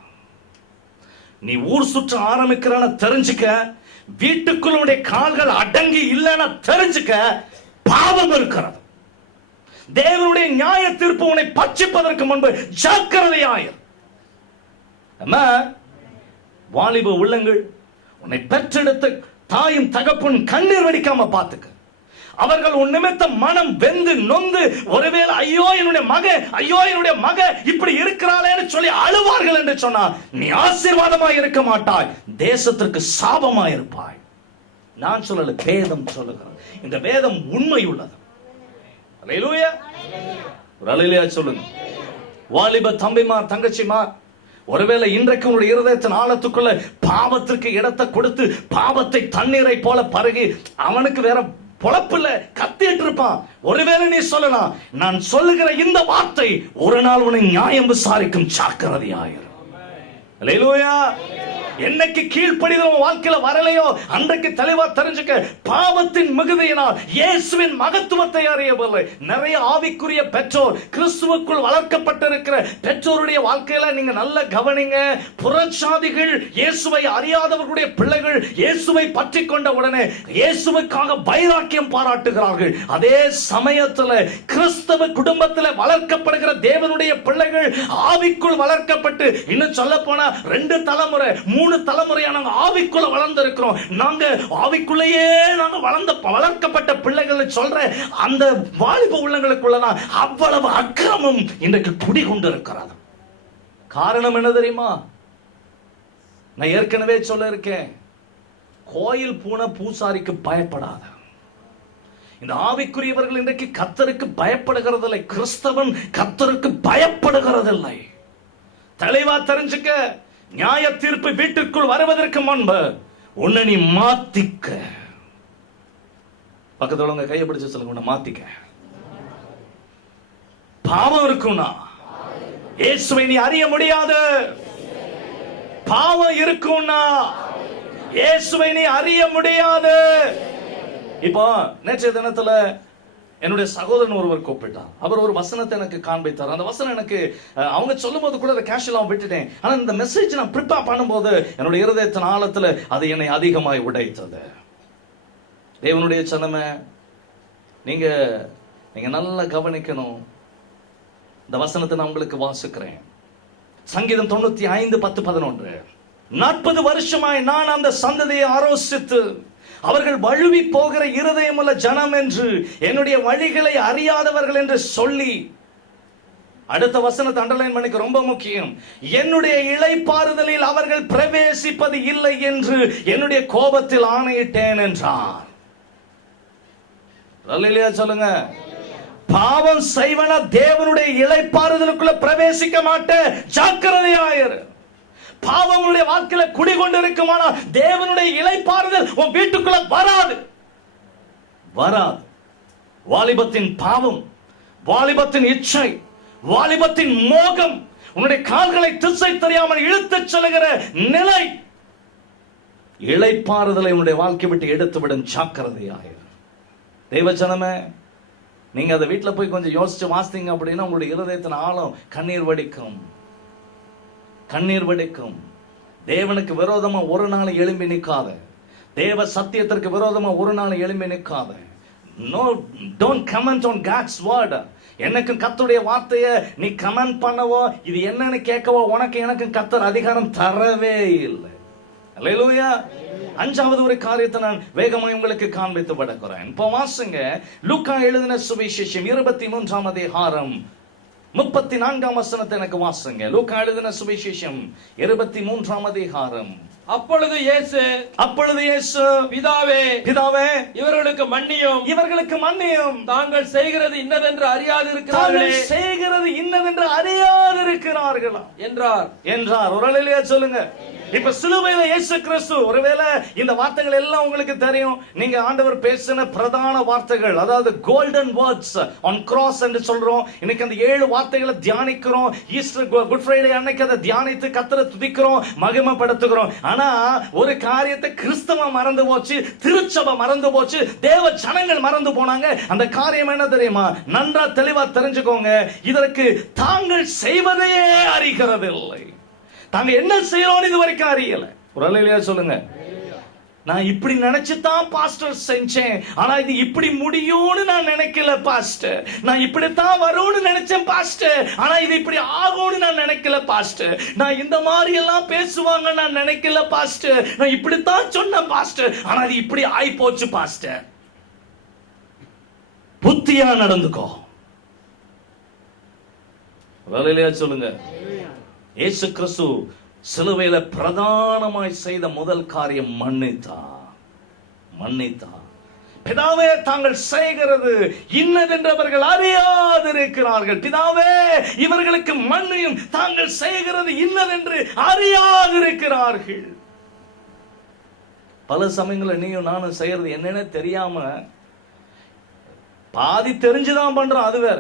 நீ ஊர் சுற்ற ஆரம்பிக்கிறான தெரிஞ்சுக்க, வீட்டுக்குள்ள கால்கள் அடங்கி இல்லைன்னா தெரிஞ்சுக்க, பாவம் இருக்கிறது. தேவனுடைய நியாய தீர்ப்பு உன்னை பட்சிப்பதற்கு முன்பு ஜாக்கிரதையாயிரு. வாலிப உள்ளங்கள், உன்னை பெற்றெடுத்த தாயும் தகப்பன் கண்ணீர் வடிக்காம பார்த்துக்க. அவர்கள் உன் நிமித்தம் மனம் வெந்து நொந்து ஒருவேளை ஐயோ என்னுடைய மக, ஐயோ என்னுடைய மக இப்படி இருக்கிறாளேன்னு சொல்லி அழுவார்கள் என்று சொன்னார், நீ ஆசீர்வாதமாய் இருக்க மாட்டாய், தேசத்திற்கு சாபமாய் இருப்பாய். நான் சொல்லல, வேதம் சொல்லுகிறேன். இந்த வேதம் உண்மை உள்ளது. அல்லேலூயா. ஒரு அல்லேலூயா சொல்லுங்க. வாலிப தம்பிமா தங்கச்சிமா, ஒருவேளை இன்றைக்கு உன்னுடைய இருதயத்தின் ஆழத்துக்குள்ள பாவத்திற்கு இடத்தை கொடுத்து பாவத்தை தண்ணீரை போல பருகி அவனுக்கு வேற பொழப்பில்ல கத்திட்டு இருப்பான். ஒருவேளை நீ சொல்லலாம், நான் சொல்லுகிற இந்த வார்த்தை ஒரு நாள் உன்னை நியாயம் விசாரிக்கும், ஜாக்கிரதையாயிரு. அல்லேலூயா. என்னைக்கு கீழ்ப்படிதல் வாழ்க்கையில வரலையோ அன்றைக்கு தெளிவா தெரிஞ்சுக்க, பாவத்தின் மிகுதியினால் இயேசுவின் மகத்துவத்தை அறியவில்லை. நிறைய ஆவிக்குரிய பெற்றோர், கிறிஸ்துவுக்குள் வளர்க்கப்பட்டிருக்கிற பெற்றோருடைய வாழ்க்கையில நீங்க நல்ல கவனிங்க. புறச்சாதிகள், இயேசுவை அறியாதவர்களுடைய பிள்ளைகள் இயேசுவை பற்றி கொண்ட உடனே இயேசுவுக்காக வைராக்கியம் பாராட்டுகிறார்கள். அதே சமயத்தில் கிறிஸ்தவ குடும்பத்தில் வளர்க்கப்படுகிற தேவனுடைய பிள்ளைகள் ஆவிக்குள் வளர்க்கப்பட்டு, இன்னும் சொல்ல போனா 2 தலைமுறை 3 தலைமுறையா நாங்க ஆவிக்குள்ள வளர்ந்திருக்கிறோம். நாங்க ஆவிக்குள்ளேயே நாங்க வளர்க்கப்பட்ட பிள்ளைகள் சொல்ற அந்த வாலிப உள்ளங்களுக்குள்ளதான் அவ்வளவு அக்கிரமம் இன்றைக்கு குடிகொண்டு இருக்கிறது. காரணம் என்ன தெரியுமா? நான் ஏற்கனவே சொல்ல இருக்கேன், கோயில் பூனை பூசாரிக்கு பயப்படாத. இந்த ஆவிக்குரியவர்கள் இன்றைக்கு கர்த்தருக்கு பயப்படுகிறதில்லை. கிறிஸ்தவன் கர்த்தருக்கு பயப்படுகிறதில்லை. தெளிவா தெரிஞ்சுக்க, நியாய தீர்ப்பு வீட்டுக்குள் வருவதற்கு முன்பு உன்னை நீ மாத்திக்க. பக்கத்துல உங்க கையை பிடிச்சு சொல்லுங்க, உன்னை மாத்திக்க. பாவம் இருக்கும்னா இயேசுவை நீ அறிய முடியாது. பாவம் இருக்கும்னா இயேசுவை நீ அறிய முடியாது. இப்போ நேற்றைய தினத்துல என்னுடைய சகோதரன் ஒருவர் கூப்பிட்டார். அவர் ஒரு வசனத்தை எனக்கு காண்பித்தார். அந்த வசனம் எனக்கு அவங்க சொல்லும் போது கூட அதை கேஷுவலா விட்டுட்டேன். ஆனா இந்த மெசேஜ் நான் ப்ரிப்பேர் பண்ணும்போது என்னுடைய இருதயத்தின் ஆழத்துல அது என்னை அதிகமாய் உடைத்தது. தேவனுடைய சனமே, நீங்க நல்லா கவனிக்கணும். இந்த வசனத்தை நான் உங்களுக்கு வாசிக்கிறேன். சங்கீதம் 95:10-11. 40 வருஷமாய் நான் அந்த சந்ததியை ஆலோசித்து அவர்கள் வழுவி போகிற இருதயமுள்ள ஜனம் என்று, என்னுடைய வழிகளை அறியாதவர்கள் என்று சொல்லி, அடுத்த வசனத்தை அண்டர்லைன் பண்ணிக்க, ரொம்ப முக்கியம், என்னுடைய இளைப்பாறுதலில் அவர்கள் பிரவேசிப்பது இல்லை என்று என்னுடைய கோபத்தில் ஆணையிட்டேன் என்றார். அல்லேலூயா சொல்லுங்க. பாவம் செய்வன தேவனுடைய இளைப்பாறுதலுக்குள்ள பிரவேசிக்க மாட்டேன், ஜாக்கிரதையாயிரு. பாவமுடைய வாழ்க்கையில குடிகொண்டு இருக்குமானால் தேவனுடைய இளைப்பாறுதல் உன் வீட்டுக்குள்ள வராது. வராது. வாலிபத்தின் பாவம், வாலிபத்தின் இச்சை, வாலிபத்தின் மோகம் உன்னுடைய கால்களை திசை தெரியாமல் இழுத்துச் செல்கிற நிலை, இளைப்பாறுதலை உன்னுடைய வாழ்க்கை விட்டு எடுத்துவிடும். ஜாக்கிரதையாக. தேவஜனமே, நீங்க அதை வீட்டுல போய் கொஞ்சம் யோசிச்சு வாசித்தீங்க அப்படின்னா உங்களுடைய இருதயத்தின் ஆழம் கண்ணீர் வடிக்கும், கண்ணீர் வடிக்கும். தேவனுக்கு விரோதமா ஒரு நாள் எழும்பி நிற்காத, தேவ சத்தியத்திற்கு விரோதமா ஒரு நாள் எழும்பி நிற்காத. No, don't comment on God's word. எனக்கும் கர்த்தருடைய வார்த்தையை நீ கமெண்ட் பண்ணவோ, இது என்னன்னு கேட்கவோ உனக்கு எனக்கும் கர்த்தர் அதிகாரம் தரவே இல்லை. அல்லேலூயா. அஞ்சாவது ஒரு காரியத்தை நான் வேகமாக உங்களுக்கு காண்பித்து படுக்கிறேன். இப்போ வாசுங்க லூக்கா எழுதின சுவிசேஷம் 23ஆம் அதிகாரம் 34ஆம் வசனத்தை எனக்கு வாசுங்க. லூக்கா எழுதின சுவிசேஷம் 23ஆம் அதிகாரம். அப்பொழுது இயேசு பிதாவே, இவர்களுக்கு மன்னியும், தாங்கள் செய்கிறது இன்னதென்று அறியாதிருக்கிறார்களே என்றார். ஒரு அல்லேலூயா சொல்லுங்க. இப்ப சிலுவையில இயேசு கிறிஸ்து, ஒருவேளை இந்த வார்த்தைகள் எல்லாம் உங்களுக்கு தெரியும். நீங்க ஆண்டவர் பேசின பிரதான வார்த்தைகள், அதாவது கோல்டன் வேர்ட்ஸ் ஆன் கிராஸ் என்று சொல்றோம். இன்னைக்கு அந்த 7 வார்த்தைகளை தியானிக்கிறோம். ஈஸ்டர், குட் ஃப்ரைடே அன்னைக்கு அதை தியானித்து கர்த்தரை துதிக்கிறோம், மகிமைப்படுத்துகிறோம். ஆனா ஒரு காரியத்தை கிறிஸ்தவ மறந்து போச்சு, திருச்சபை மறந்து போச்சு, தேவ ஜனங்கள் மறந்து போனாங்க. அந்த காரியம் என்ன தெரியுமா? நன்றா தெளிவா தெரிஞ்சுக்கோங்க. இதற்கு தாங்கள் செய்வதையே அறிகிறதில்லை. தாங்க என்ன செய்யறோம் இது வரைக்கும் அறியல. ஒரு அல்லேலூயா சொல்லுங்க. நான் இப்படி நினைச்சுதான் பாஸ்டர் செஞ்சேன், ஆனா இது இப்படி முடியும்னு நான் நினைக்கல பாஸ்டர். நான் இப்படித்தான் வரும்னு நினைச்சேன் பாஸ்டர், ஆனா இது இப்படி ஆகும்னு நான் நினைக்கல பாஸ்டர். நான் இந்த மாதிரி எல்லாம் பேசுவாங்க நான் நினைக்கல பாஸ்டர். நான் இப்படித்தான் சொன்னேன் பாஸ்டர், ஆனா இது இப்படி ஆயி போச்சு பாஸ்டர். புத்தியா நடந்துக்கோ. அல்லேலூயா சொல்லுங்க. இயேசு கிறிஸ்து சிலுவையில பிரதானமாய் செய்த முதல் காரியம் மன்னித்தா. பிதாவே, தாங்கள் செய்கிறது இன்னதென்று அவர்கள் அறியாதிருக்கிறார்கள். பிதாவே, இவர்களுக்கு மன்னியும், தாங்கள் செய்கிறது இன்னதென்று அறியாதிருக்கிறார்கள். பல சமயங்களில் நீயும் நானும் செய்யறது என்னன்னு தெரியாம பாதி தெரிஞ்சுதான் பண்றோம். அது வேற.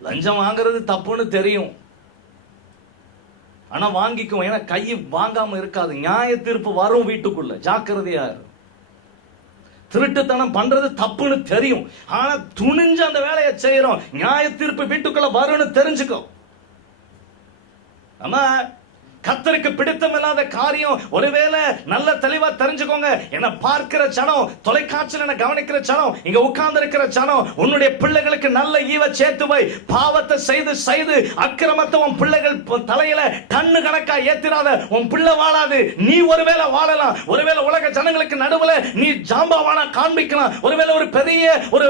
லஞ்சம் வாங்குறது தப்புன்னு தெரியும், ஆனா வாங்கிக்கும். ஏன்னா கை வாங்காம இருக்காது. நியாய தீர்ப்பு வரும் வீட்டுக்குள்ள. ஜாக்கிரதையா. திருட்டுத்தனம் பண்றது தப்புன்னு தெரியும், ஆனா துணிஞ்சு அந்த வேலையை செய்யறோம். நியாய தீர்ப்பு வீட்டுக்குள்ள வரும்னு தெரிஞ்சுக்கோ. ஆமா, கர்த்தருக்கு பிடித்தமில்லாத காரியம் ஒருவேளை நல்ல தெளிவா தெரிஞ்சுக்கோங்க. என்ன பார்க்கிற ஜனம், தொலைக்காட்சியில் என்ன கவனிக்கிற ஜனம், இங்க உட்கார்ந்து இருக்கிற ஜனம், உன்னுடைய பிள்ளைகளுக்கு நல்ல ஈவ சேர்த்து வை. பாவத்தை செய்து அக்கிரமத்தை உன் பிள்ளைகள் தலையில டன்னு கணக்கா ஏத்திராத. உன் பிள்ளை வாழாது, நீ ஒருவேளை வாழலாம். ஒருவேளை உலக ஜனங்களுக்கு நடுவுல நீ ஜாம்பவானா காண்பிக்கலாம். ஒருவேளை ஒரு பெரிய ஒரு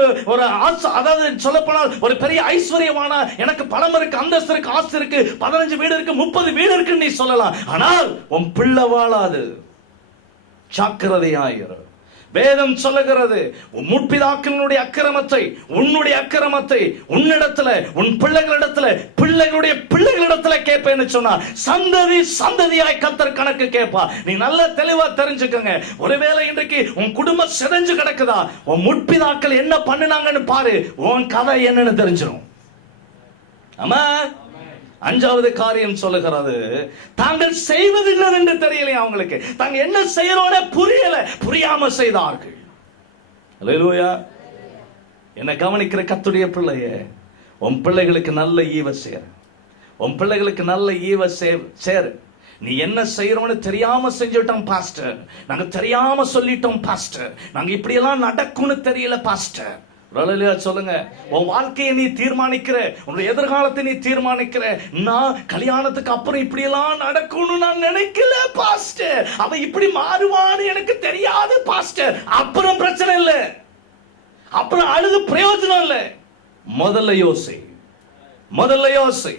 அதாவது சொல்லப்போனால் ஒரு பெரிய ஐஸ்வர்யவானா, எனக்கு பணம் இருக்கு, அந்தஸ்து இருக்கு, ஆஸ்தி இருக்கு, 15 வீடு இருக்கு, 30 வீடு இருக்கு நீ சொல்லலாம். ஆனால் உன் பிள்ளை வாழாது. ஜாக்கிரதையாயிரு. வேதம் சொல்லுகிறது, முற்பிதாக்களுடைய அக்கிரமத்தை, உன்னுடைய அக்கிரமத்தை உன்னிடத்துல, உன் பிள்ளைகளிடத்துல, பிள்ளைகளுடைய பிள்ளைகளிடத்துல கேட்பேன்னு சொன்னா சந்ததி சந்ததியாய் கர்த்தர் கணக்கு கேட்பா. நீ நல்ல தெளிவா தெரிஞ்சுக்கங்க. ஒருவேளை இன்றைக்கு உன் குடும்பம் சிதைஞ்சு கிடக்குதா, உன் முற்பிதாக்கள் என்ன பண்ணினாங்கன்னு பாரு, உன் கதை என்னன்னு தெரிஞ்சிடும். ஆமா. அஞ்சாவது காரியம் சொல்லுகிறது, தாங்கள் செய்வது என்னவென்று தெரியலையா அவங்களுக்கு. தாங்க என்ன செய்யறோட புரியல, புரியாம செய்தார்கள். அல்லேலூயா. என்ன கவனிக்கிற கர்த்தருடைய பிள்ளையே, உன் பிள்ளைகளுக்கு நல்ல ஈவ சேர். உன் பிள்ளைகளுக்கு நல்ல ஈவ சேர். நீ என்ன செய்யறோம்னு தெரியாம செஞ்சுட்டோம் பாஸ்டர், நாங்க தெரியாம சொல்லிட்டோம் பாஸ்டர், நாங்க இப்படி எல்லாம் நடக்கும்னு தெரியல பாஸ்டர். சொல்லுங்க. உன் வாழ்க்கையை நீ தீர்மானிக்கிற, உன்னுடைய எதிர்காலத்தை நீ தீர்மானிக்கிற. நான் கல்யாணத்துக்கு அப்புறம் இப்படி எல்லாம் நடக்கும்னு நான் நினைக்கல பாஸ்டர், அவ இப்படி மாறுவான்னு எனக்கு தெரியாது பாஸ்டர். அப்புறம் பிரச்சனை இல்லை, அப்புறம் அழுது பிரயோஜனம் இல்லை. முதல்ல யோசி.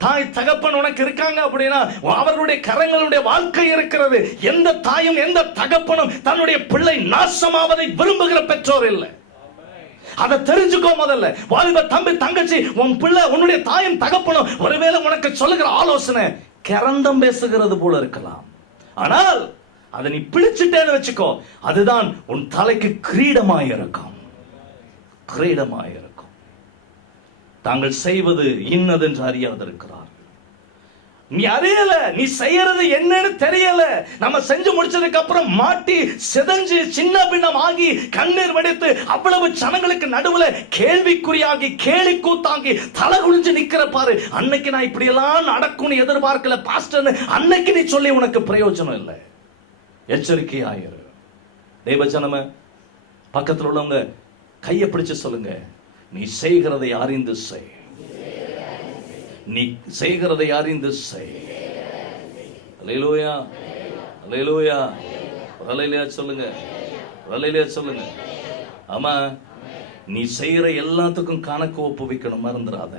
தாய் தகப்பன் உனக்கு இருக்காங்க அப்படின்னா அவர்களுடைய கரங்களுடைய வாழ்க்கை இருக்கிறது. எந்த தாயும் எந்த தகப்பனும் தன்னுடைய பிள்ளை நாசமாவதை விரும்புகிற பெற்றோர் இல்லை. அதை தெரிஞ்சுக்கோ முதல்ல. வாலிப தம்பி தங்கச்சி, உன் பிள்ளை, உன்னுடைய தாயும் தகப்பனும் ஒருவேளை உனக்கு சொல்லுகிற ஆலோசனை கரந்தம் பேசுகிறது போல இருக்கலாம், ஆனால் அதை நீ பிடிச்சிட்டேன்னு வச்சுக்கோ, அதுதான் உன் தலைக்கு கிரீடமாயிருக்கும். கிரீடமாயிருக்கும். தாங்கள் செய்வது இன்னதென்று அறியாதிருக்கிறார். நீ அறியல, நீ செய்யறது என்னன்னு தெரியல. நம்ம செஞ்சு முடிச்சதுக்கு அப்புறம் மாட்டி செதஞ்சு சின்ன பின்னம் ஆகி கண்ணீர் வடித்து அவ்வளவு ஜனங்களுக்கு நடுவுல கேள்விக்குறியாகி கேலி கூத்தாங்கி தலை குனிஞ்சு நிக்கிற பாரு. அன்னைக்கு நான் இப்படி எல்லாம் நடக்கும்னு எதிர்பார்க்கல பாஸ்டர்னு அன்னைக்கு நீ சொல்லி உனக்கு பிரயோஜனம் இல்லை. எச்சரிக்கையாயிரு. தேவஜனமே, பக்கத்தில் உள்ளவங்க கையை பிடிச்சு சொல்லுங்க, நீ செய்கிறதை அறிந்து செய். நீ செய்கிறதை அறிந்து செய். அல்லேலூயா, அல்லேலூயா, அல்லேலூயா சொல்லுங்க, அல்லேலூயா சொல்லுங்க. ஆமா, நீ செய்யற எல்லாத்துக்கும் கணக்கு ஒப்புவிக்கணும், மறந்துடாத.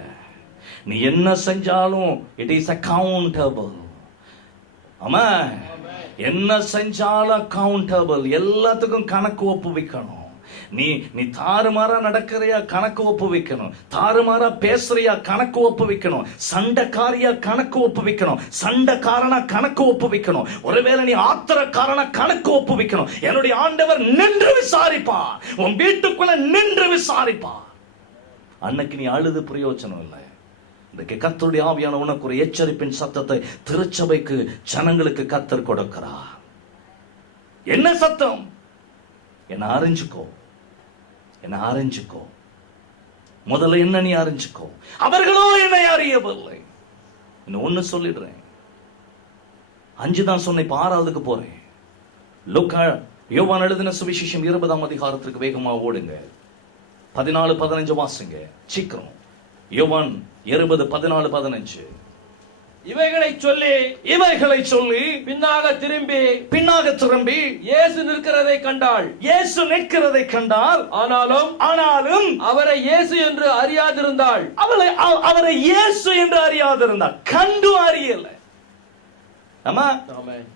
நீ என்ன செஞ்சாலும் இட் இஸ் அக்கவுண்டபிள். ஆமா, என்ன செஞ்சாலும் அக்கவுண்டபிள். எல்லாத்துக்கும் கணக்கு ஒப்புவிக்கணும். நீ நீ தாறுமாறா நடக்கிறியா, கணக்கு ஒப்புவிக்கணும். தாறுமாறா பேசுறியா, கணக்கு ஒப்புவிக்கணும். சண்டைக்காரியா, கணக்கு ஒப்புவிக்கணும். சண்டைக்காரனா கணக்கு ஒப்புவிக்கணும். ஒருவேளை நீ ஆத்திரக்காரனா, கணக்கு ஒப்புவிக்கணும். என்னுடைய ஆண்டவர் நின்று விசாரிப்பா, உன் வீட்டுக்குள்ள நின்று விசாரிப்பா. அன்னைக்கு நீ அழுது பிரயோஜனம் இல்லை. இன்றைக்கு கர்த்தருடைய ஆவியான உனக்கு ஒரு எச்சரிப்பின் சத்தத்தை திருச்சபைக்கு ஜனங்களுக்கு கர்த்தர் கொடுக்கிறார். என்ன சத்தம்? என்ன அறிஞ்சுக்கோ, என்ன அறிஞ்சுக்கோ. முதல்ல என்ன நீ அறிஞ்சுக்கோ. அவர்களோ என்னை அறியவில்லை. இன்னும் ஒன்னு சொல்லிடுறேன், 5 தான் சொன்னேன், இப்ப 6வதுக்கு போறேன். லூக்கா யோவான் எழுதின சுவிசேஷம் 20ஆம் அதிகாரத்திற்கு வேகமா ஓடுங்க. 14-15 வாசிங்க சீக்கிரம். யோவான் 20:14-15. இவைகளை சொல்லி பின்னாக திரும்பி இயேசு நிற்கிறதை கண்டாள். ஆனாலும் அவரை இயேசு என்று அறியாதிருந்தாள். அவரை இயேசு என்று அறியாதிருந்தாள். கண்டு அறியல. ஆமா,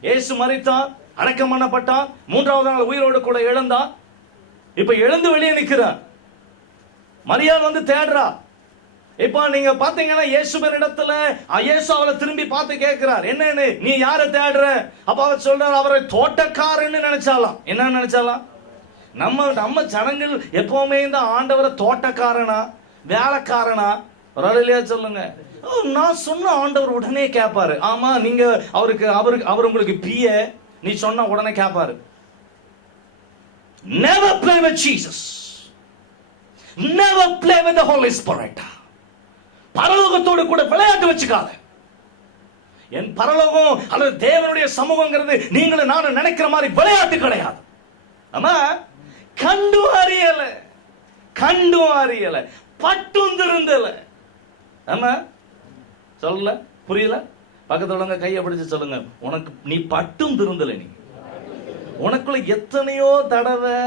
இயேசு மரித்தார், அடக்கம் பண்ணப்பட்டார், 3வது நாள் உயிரோடு கூட எழுந்தார். இப்ப எழுந்து வெளியே நிற்கிறார். மரியாள் வந்து தேடுறா. இப்ப நீங்க பாத்தீங்கன்னா இயேசுவின் இடத்துல இயேசு அவளை திரும்பி பார்த்து கேட்கிறார், என்னன்னு நீ யாரை தேடுற? அப்ப அவர் சொல்றார், அவரை தோட்டக்காரன்னு நினைச்சாலாம். என்ன நினைச்சாலாம்? நம்ம ஜனங்கள் எப்பவுமே இந்த ஆண்டவரை தோட்டக்காரனா, வேலைக்காரனா, ஒரு இல்லையா சொல்லுங்க. நான் சொன்ன ஆண்டவர் உடனே கேட்பாரு. ஆமா, நீங்க அவர் உங்களுக்கு பிய, நீ சொன்ன உடனே கேட்பாரு. Never play with Jesus. Never play with the Holy Spirit. பரலோகத்தோடு கூட விளையாட்டு வச்சுக்காத. என் பரலோகம் அல்லது தேவனுடைய சமூகங்கிறது நீங்களும் நானும் நினைக்கிற மாதிரி விளையாட்டு கிடையாது. ஆமா, கண்டு அறியல, பட்டும் திருந்தல. ஆமா, சொல்லல, புரியல? பக்கத்துல உள்ளவங்க கையை பிடிச்சு சொல்லுங்க, உனக்கு நீ பட்டும் திருந்தல. நீ உனக்குள்ள எத்தனையோ தடவை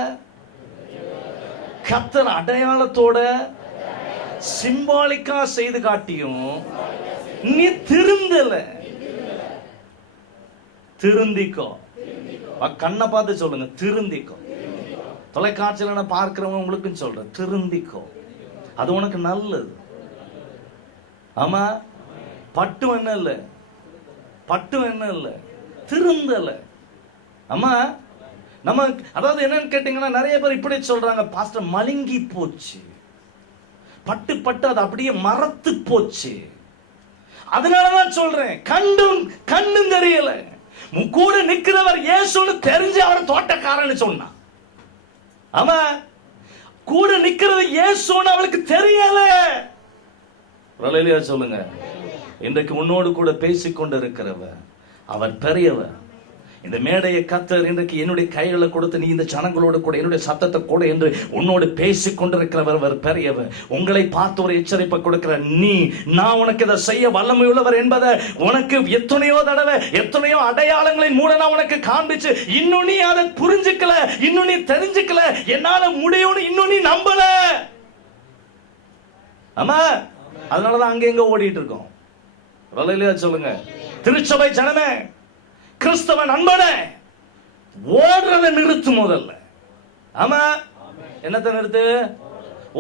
கர்த்தர் அடையாளத்தோட சிம்பாலிக்கா செய்து காட்டியும் நீ திருந்தல. திருந்திக்கோ. கண்ணை பார்த்து சொல்லுங்க, திருந்திக்கோ. தொலைக்காட்சியில பார்க்கிறவங்க உங்களுக்கும் சொல்றேன், திருந்திக்கோ. அது உனக்கு நல்லது. ஆமா, பட்டும் என்ன இல்ல, திருந்தல. ஆமா, நம்ம அதாவது என்னன்னு கேட்டீங்கன்னா, நிறைய பேர் இப்படி சொல்றாங்க, பாஸ்டர் மழுங்கி போச்சு, பட்டு அது அப்படியே மரத்து போச்சு. அதனாலதான் சொல்றேன், கண்ணும் தெரியல. கூட நிக்கிறவர் இயேசுன்னு தெரிஞ்சு அவர் தோட்டக்காரன்னு சொன்னா. ஆமா, கூட நிக்கிறது இயேசுன்னு அவளுக்கு தெரியல. சொல்லுங்க, இன்றைக்கு உன்னோடு கூட பேசிக்கொண்டு இருக்கிறவர் அவர் பெரியவர். இந்த மேடையை கர்த்தர் இன்றைக்கு என்னுடைய கைகளை கொடுத்து, நீ இந்த ஜனங்களோடு கூட என்னுடைய சத்தத்தை கூட என்று உன்னோடு பேசிக் கொண்டிருக்கிறவர் பெரியவர். உங்களை பார்த்து ஒரு எச்சரிப்பை கொடுக்கிற நான் உனக்கு இதை செய்ய வல்லமை உள்ளவர் என்பதை உனக்கு எத்தனையோ தடவை எத்தனையோ அடையாளங்களின் மூலம் நான் உனக்கு காண்பிச்சு, இன்னும் நீ அதை புரிஞ்சுக்கல, இன்னும் நீ தெரிஞ்சுக்கல, என்னால முடியும்னு இன்னும் நீ நம்பல. ஆமா, அதனாலதான் அங்க எங்க ஓடிட்டு இருக்கோம். சொல்லுங்க, திருச்சபை ஜனமே, கிறிஸ்தவ நண்பனே, ஓடுறதை நிறுத்து முதல்ல. ஆமா, என்னத்தை நிறுத்து?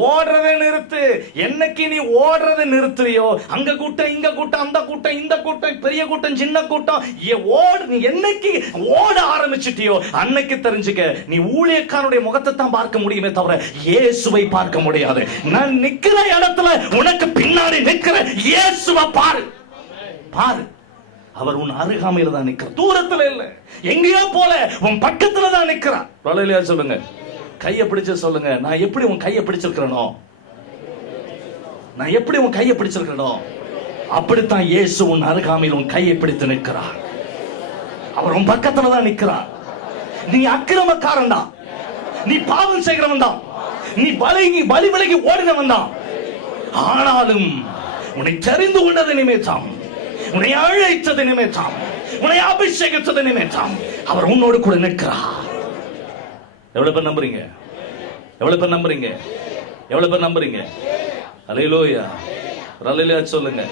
ஓடுறதை நிறுத்து. என்னைக்கு நீ ஓடுறதை நிறுத்துறியோ, அங்க கூட்டம், இங்க கூட்டம், அந்த கூட்டம், இந்த கூட்டம், பெரிய கூட்டம், சின்ன கூட்டம், நீ என்னைக்கு ஓட ஆரம்பிச்சிட்டியோ அன்னைக்கு தெரிஞ்சுக்க, நீ ஊழியக்காரனுடைய முகத்தை தான் பார்க்க முடியுமே தவிர இயேசுவை பார்க்க முடியாது. நான் நிக்கிற இடத்துல உனக்கு பின்னாடி நிக்கிற இயேசுவை பாரு, பாரு. அவர் உன் அருகாமையில தான் நிக்கிறார், தூரத்துல இல்ல, எங்கேயோ போல உன் பக்கத்துல தான் நிக்கிறார். அல்லேலூயா சொல்லுங்க. கையை பிடிச்சு சொல்லுங்க, நான் எப்படி உன் கையை பிடிச்சிருக்கிறனோ, நான் எப்படி உன் கையை பிடிச்சிருக்கிறனோ அப்படித்தான் இயேசு உன் அருகாமையில் உன் கையை பிடித்து நிற்கிறார். அவர் உன் பக்கத்துல தான் நிற்கிறார். நீ அக்கிரமக்காரன் தான், நீ பாவம் செய்கிறவன் தான், நீ பலி விலகி ஓடினவன் தான். ஆனாலும் உன்னை தெரிந்து கொண்டது நிமித்தம், உன்னை அழைத்தது நிமித்தம், உன்னை அபிஷேகித்தது நிமித்தம் அவர் உன்னோடு கூட நிற்கிறார். எவ்வளவு பேர் நம்புறீங்க? எவ்வளவு பேர் நம்புறீங்க? எவ்வளவு பேர் நம்புறீங்க? அல்லேலூயா. அல்லேலூயா சொல்லுங்க,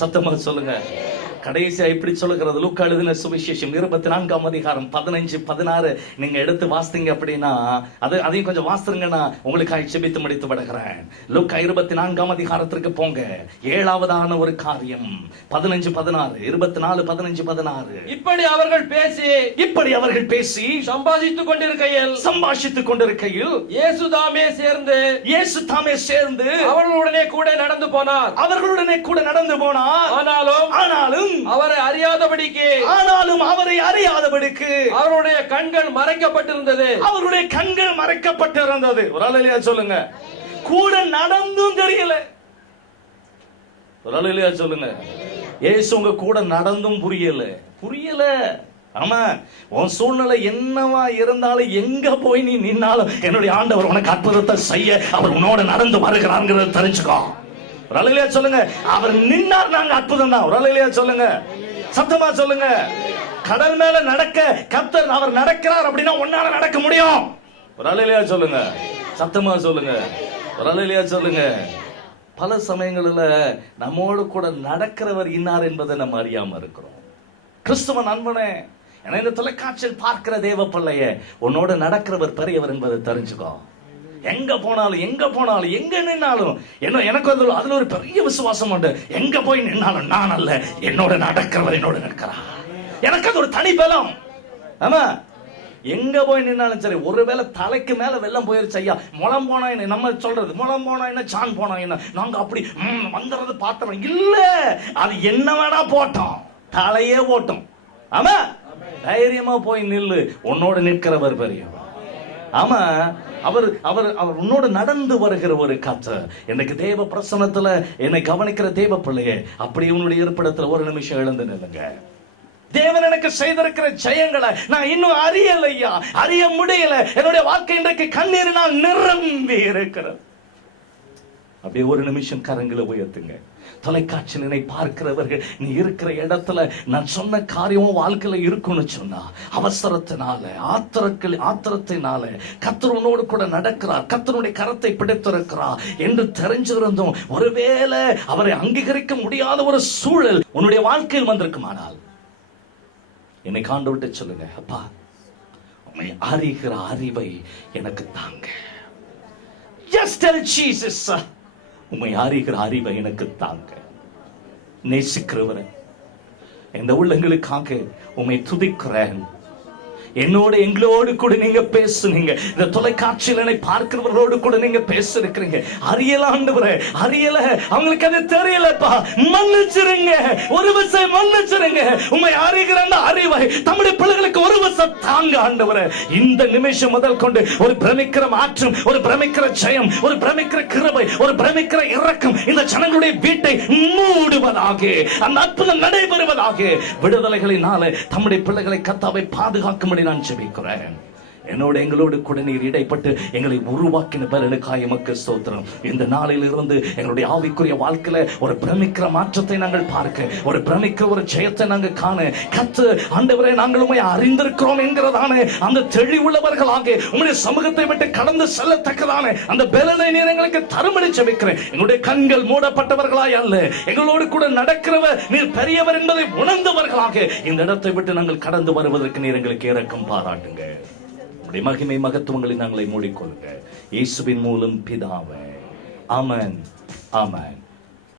சத்தமா சொல்லுங்க. கடைசியா இப்படி சொல்லுகிறது லூக்கா எழுதின சுவிசேஷம் 24ஆம் அதிகாரம் 15, 16 நீங்க எடுத்து வாசிங்க. அப்படின்னா அதையும் கொஞ்சம் வாசிங்கன்னா உங்களுக்காக செபித்து முடித்து விடுகிறேன். லூக்கா 24ஆம் அதிகாரத்திற்கு போங்க. 7ஆவதான ஒரு காரியம் 15, 16, 24, 15, 16. இப்படி அவர்கள் பேசி சம்பாஷித்துக் கொண்டிருக்கையில் இயேசு தாமே சேர்ந்து அவர்களுடனே கூட நடந்து போனார். ஆனாலும் அவரை அறியாதபடிக்கு அவருடைய கண்கள் மறைக்கப்பட்டிருந்தது. ஒரு அல்லேலூயா சொல்லுங்க. கூட நடந்தும் தெரியல. ஒரு அல்லேலூயா சொல்லுங்க. இயேசு உங்க கூட நடந்தும் புரியல. ஆமா, உன் சூழ்நிலை என்னவா இருந்தாலும், எங்க போய் நீ நின்னாலும் என்னுடைய ஆண்டவர் உனக்கு அற்புதத்தை செய்ய அவர் உன்னோட நடந்து வருகிறார்ங்கிறத தெரிஞ்சுக்கோ. ஒரு அல்லேலூயா சொல்லுங்க. அவர் நின்னார், நாங்க அற்புதம் தான். ஒரு அல்லேலூயா சொல்லுங்க, சத்தமா சொல்லுங்க. கடல் மேல நடக்க கர்த்தர் அவர் நடக்கிறார் அப்படின்னா உன்னால நடக்க முடியும். ஒரு அல்லேலூயா சொல்லுங்க, சத்தமா சொல்லுங்க. ஒரு அல்லேலூயா சொல்லுங்க. பல சமயங்களில் நம்மோடு கூட நடக்கிறவர் இன்னார் என்பதை நம்ம அறியாம இருக்கிறோம். கிறிஸ்துவ நண்பனே, இந்த தொலைக்காட்சியில் பார்க்கிற தேவ பிள்ளைய, உன்னோட நடக்கிறவர் பெரியவர் என்பதை தெரிஞ்சுக்கோ. எங்க போனாலும் எங்க நின்னாலும் எனக்கு அதுல ஒரு பெரிய விசுவாசம் உண்டு. எங்க போய் நின்னாலும் நான் அல்ல, என்னோட நடக்கிறவர் என்னோட நிற்கிறார். எனக்கு அது ஒரு தனி பலம். ஆமா, எங்க போய் நின்னாலும் சரி. ஒருவேளை தலைக்கு மேல வெள்ளம் போயிருச்சு, ஐயா முளம் போனா என்ன, நம்ம சொல்றது முளம் போனா என்ன, சான் போனா என்ன, நாங்க அப்படி வந்துறது பார்த்தோம் இல்ல. அது என்ன வேணா போட்டோம், தலையே போட்டோம். ஆமா, தைரியமா போய் நில்லு, உன்னோட நிற்கிறவர் பெரியவர். ஆமா, அவர் உன்னோடு நடந்து வருகிற ஒரு காற்று. எனக்கு தேவ பிரசன்னத்துல என்னை கவனிக்கிற தேவ பிள்ளையே, அப்படி உன்னுடைய இருப்பிடத்துல ஒரு நிமிஷம் எழுந்து நில்லுங்க. தேவன் எனக்கு செய்திருக்கிற ஜெயங்களை நான் இன்னும் அறியலையா, அறிய முடியல. என்னுடைய வாழ்க்கை இன்றைக்கு கண்ணீரினால் நிரம்பி இருக்கிறது. அப்படியே ஒரு நிமிஷம் கரங்களை உயர்த்துங்க. தொலைக்காட்சியினை பார்க்கிறவர்கள், நீ இருக்கிற இடத்துல நான் சொன்ன காரியமும் வாழ்க்கையில இருக்குன்னு சொன்னா, அவசரத்தினால ஆத்திரத்தினால கர்த்தர் உன்னோடு கூட நடக்கிறார், கர்த்தருடைய கரத்தை பிடித்திருக்கிறார் என்று தெரிஞ்சிருந்தும் ஒருவேளை அவரை அங்கீகரிக்க முடியாத ஒரு சூழல் உன்னுடைய வாழ்க்கையில் வந்திருக்குமானால், என்னை காண்டு விட்டு சொல்லுங்க, அப்பா உம்மை அறிகிற அறிவை எனக்கு தாங்க. Just tell Jesus, உம்மை அறிகிற அறிவை எனக்கு தாங்க. நேசிக்கிறவரே, இந்த உள்ளங்களுக்காக உம்மை துதிக்கிறேன். எங்களோடு கூட நீங்க பேசுனீங்க. இந்த தொலைக்காட்சியில பார்க்கிறவர்களோடு கூட நீங்க பேசிருக்கிறீங்க. அறியலாண்டவரே, அறியல, அவங்களுக்கு அது தெரியலப்பா, மன்னிச்சிருங்க, ஒரு விஷயம் மன்னிச்சிருங்க. உண்மை அறிகிற அறிவை தம்முடைய பிள்ளைகளுக்கு ஒரு விஷயம் தாங்க ஆண்டவரே. இந்த நிமிஷம் முதல் கொண்டு ஒரு பிரமிக்கிற மாற்றம், ஒரு பிரமிக்கிற ஜெயம், ஒரு பிரமிக்கிற கிருபை, ஒரு பிரமிக்கிற இரக்கம் இந்த ஜனங்களுடைய வீட்டை மூடுவதாக, அந்த அற்புதம் நடைபெறுவதாக. விடுதலைகளினால தம்முடைய பிள்ளைகளை கர்த்தாவை பாதுகாக்கும்படி நான் ஜெபிக்கிறேன். எங்களோடு கூட நீர் இடைப்பட்டு எங்களை உருவாக்கின பலனுக்காய் எமக்கு ஸ்தோத்திரம். இந்த நாளில் இருந்து எங்களுடைய ஆவிக்குரிய வாழ்க்கையில ஒரு பிரமிக்கிற மாற்றத்தை நாங்கள் பார்க்க, ஒரு பிரமிக்கிற ஒரு ஜெயத்தை நாங்கள் காண, கத்து ஆண்டவரே நாங்கள் உம்மை அறிந்திருக்கிறோம் என்கிறதான அந்த தெளிவுள்ளவர்களாக உம்முடைய சமூகத்தை விட்டு கடந்து செல்லத்தக்கதான அந்த பலனை நீர் எங்களுக்கு தரும்படி ஜெபிக்கிறேன். எங்களுடைய கண்கள் மூடப்பட்டவர்களாய் அல்ல, எங்களோடு கூட நடக்கிறவர் நீர் பெரியவர் என்பதை உணர்ந்தவர்களாக இந்த இடத்தை விட்டு நாங்கள் கடந்து வருவதற்கு நீர் எங்களுக்கு இரக்கம் பாராட்டுங்க. உடைய மகிமை மகத்துவங்களை நாங்களை மூடிக்கொள்ளுங்க. இயேசுவின் மூலம் பிதாவே, ஆமென், ஆமென்.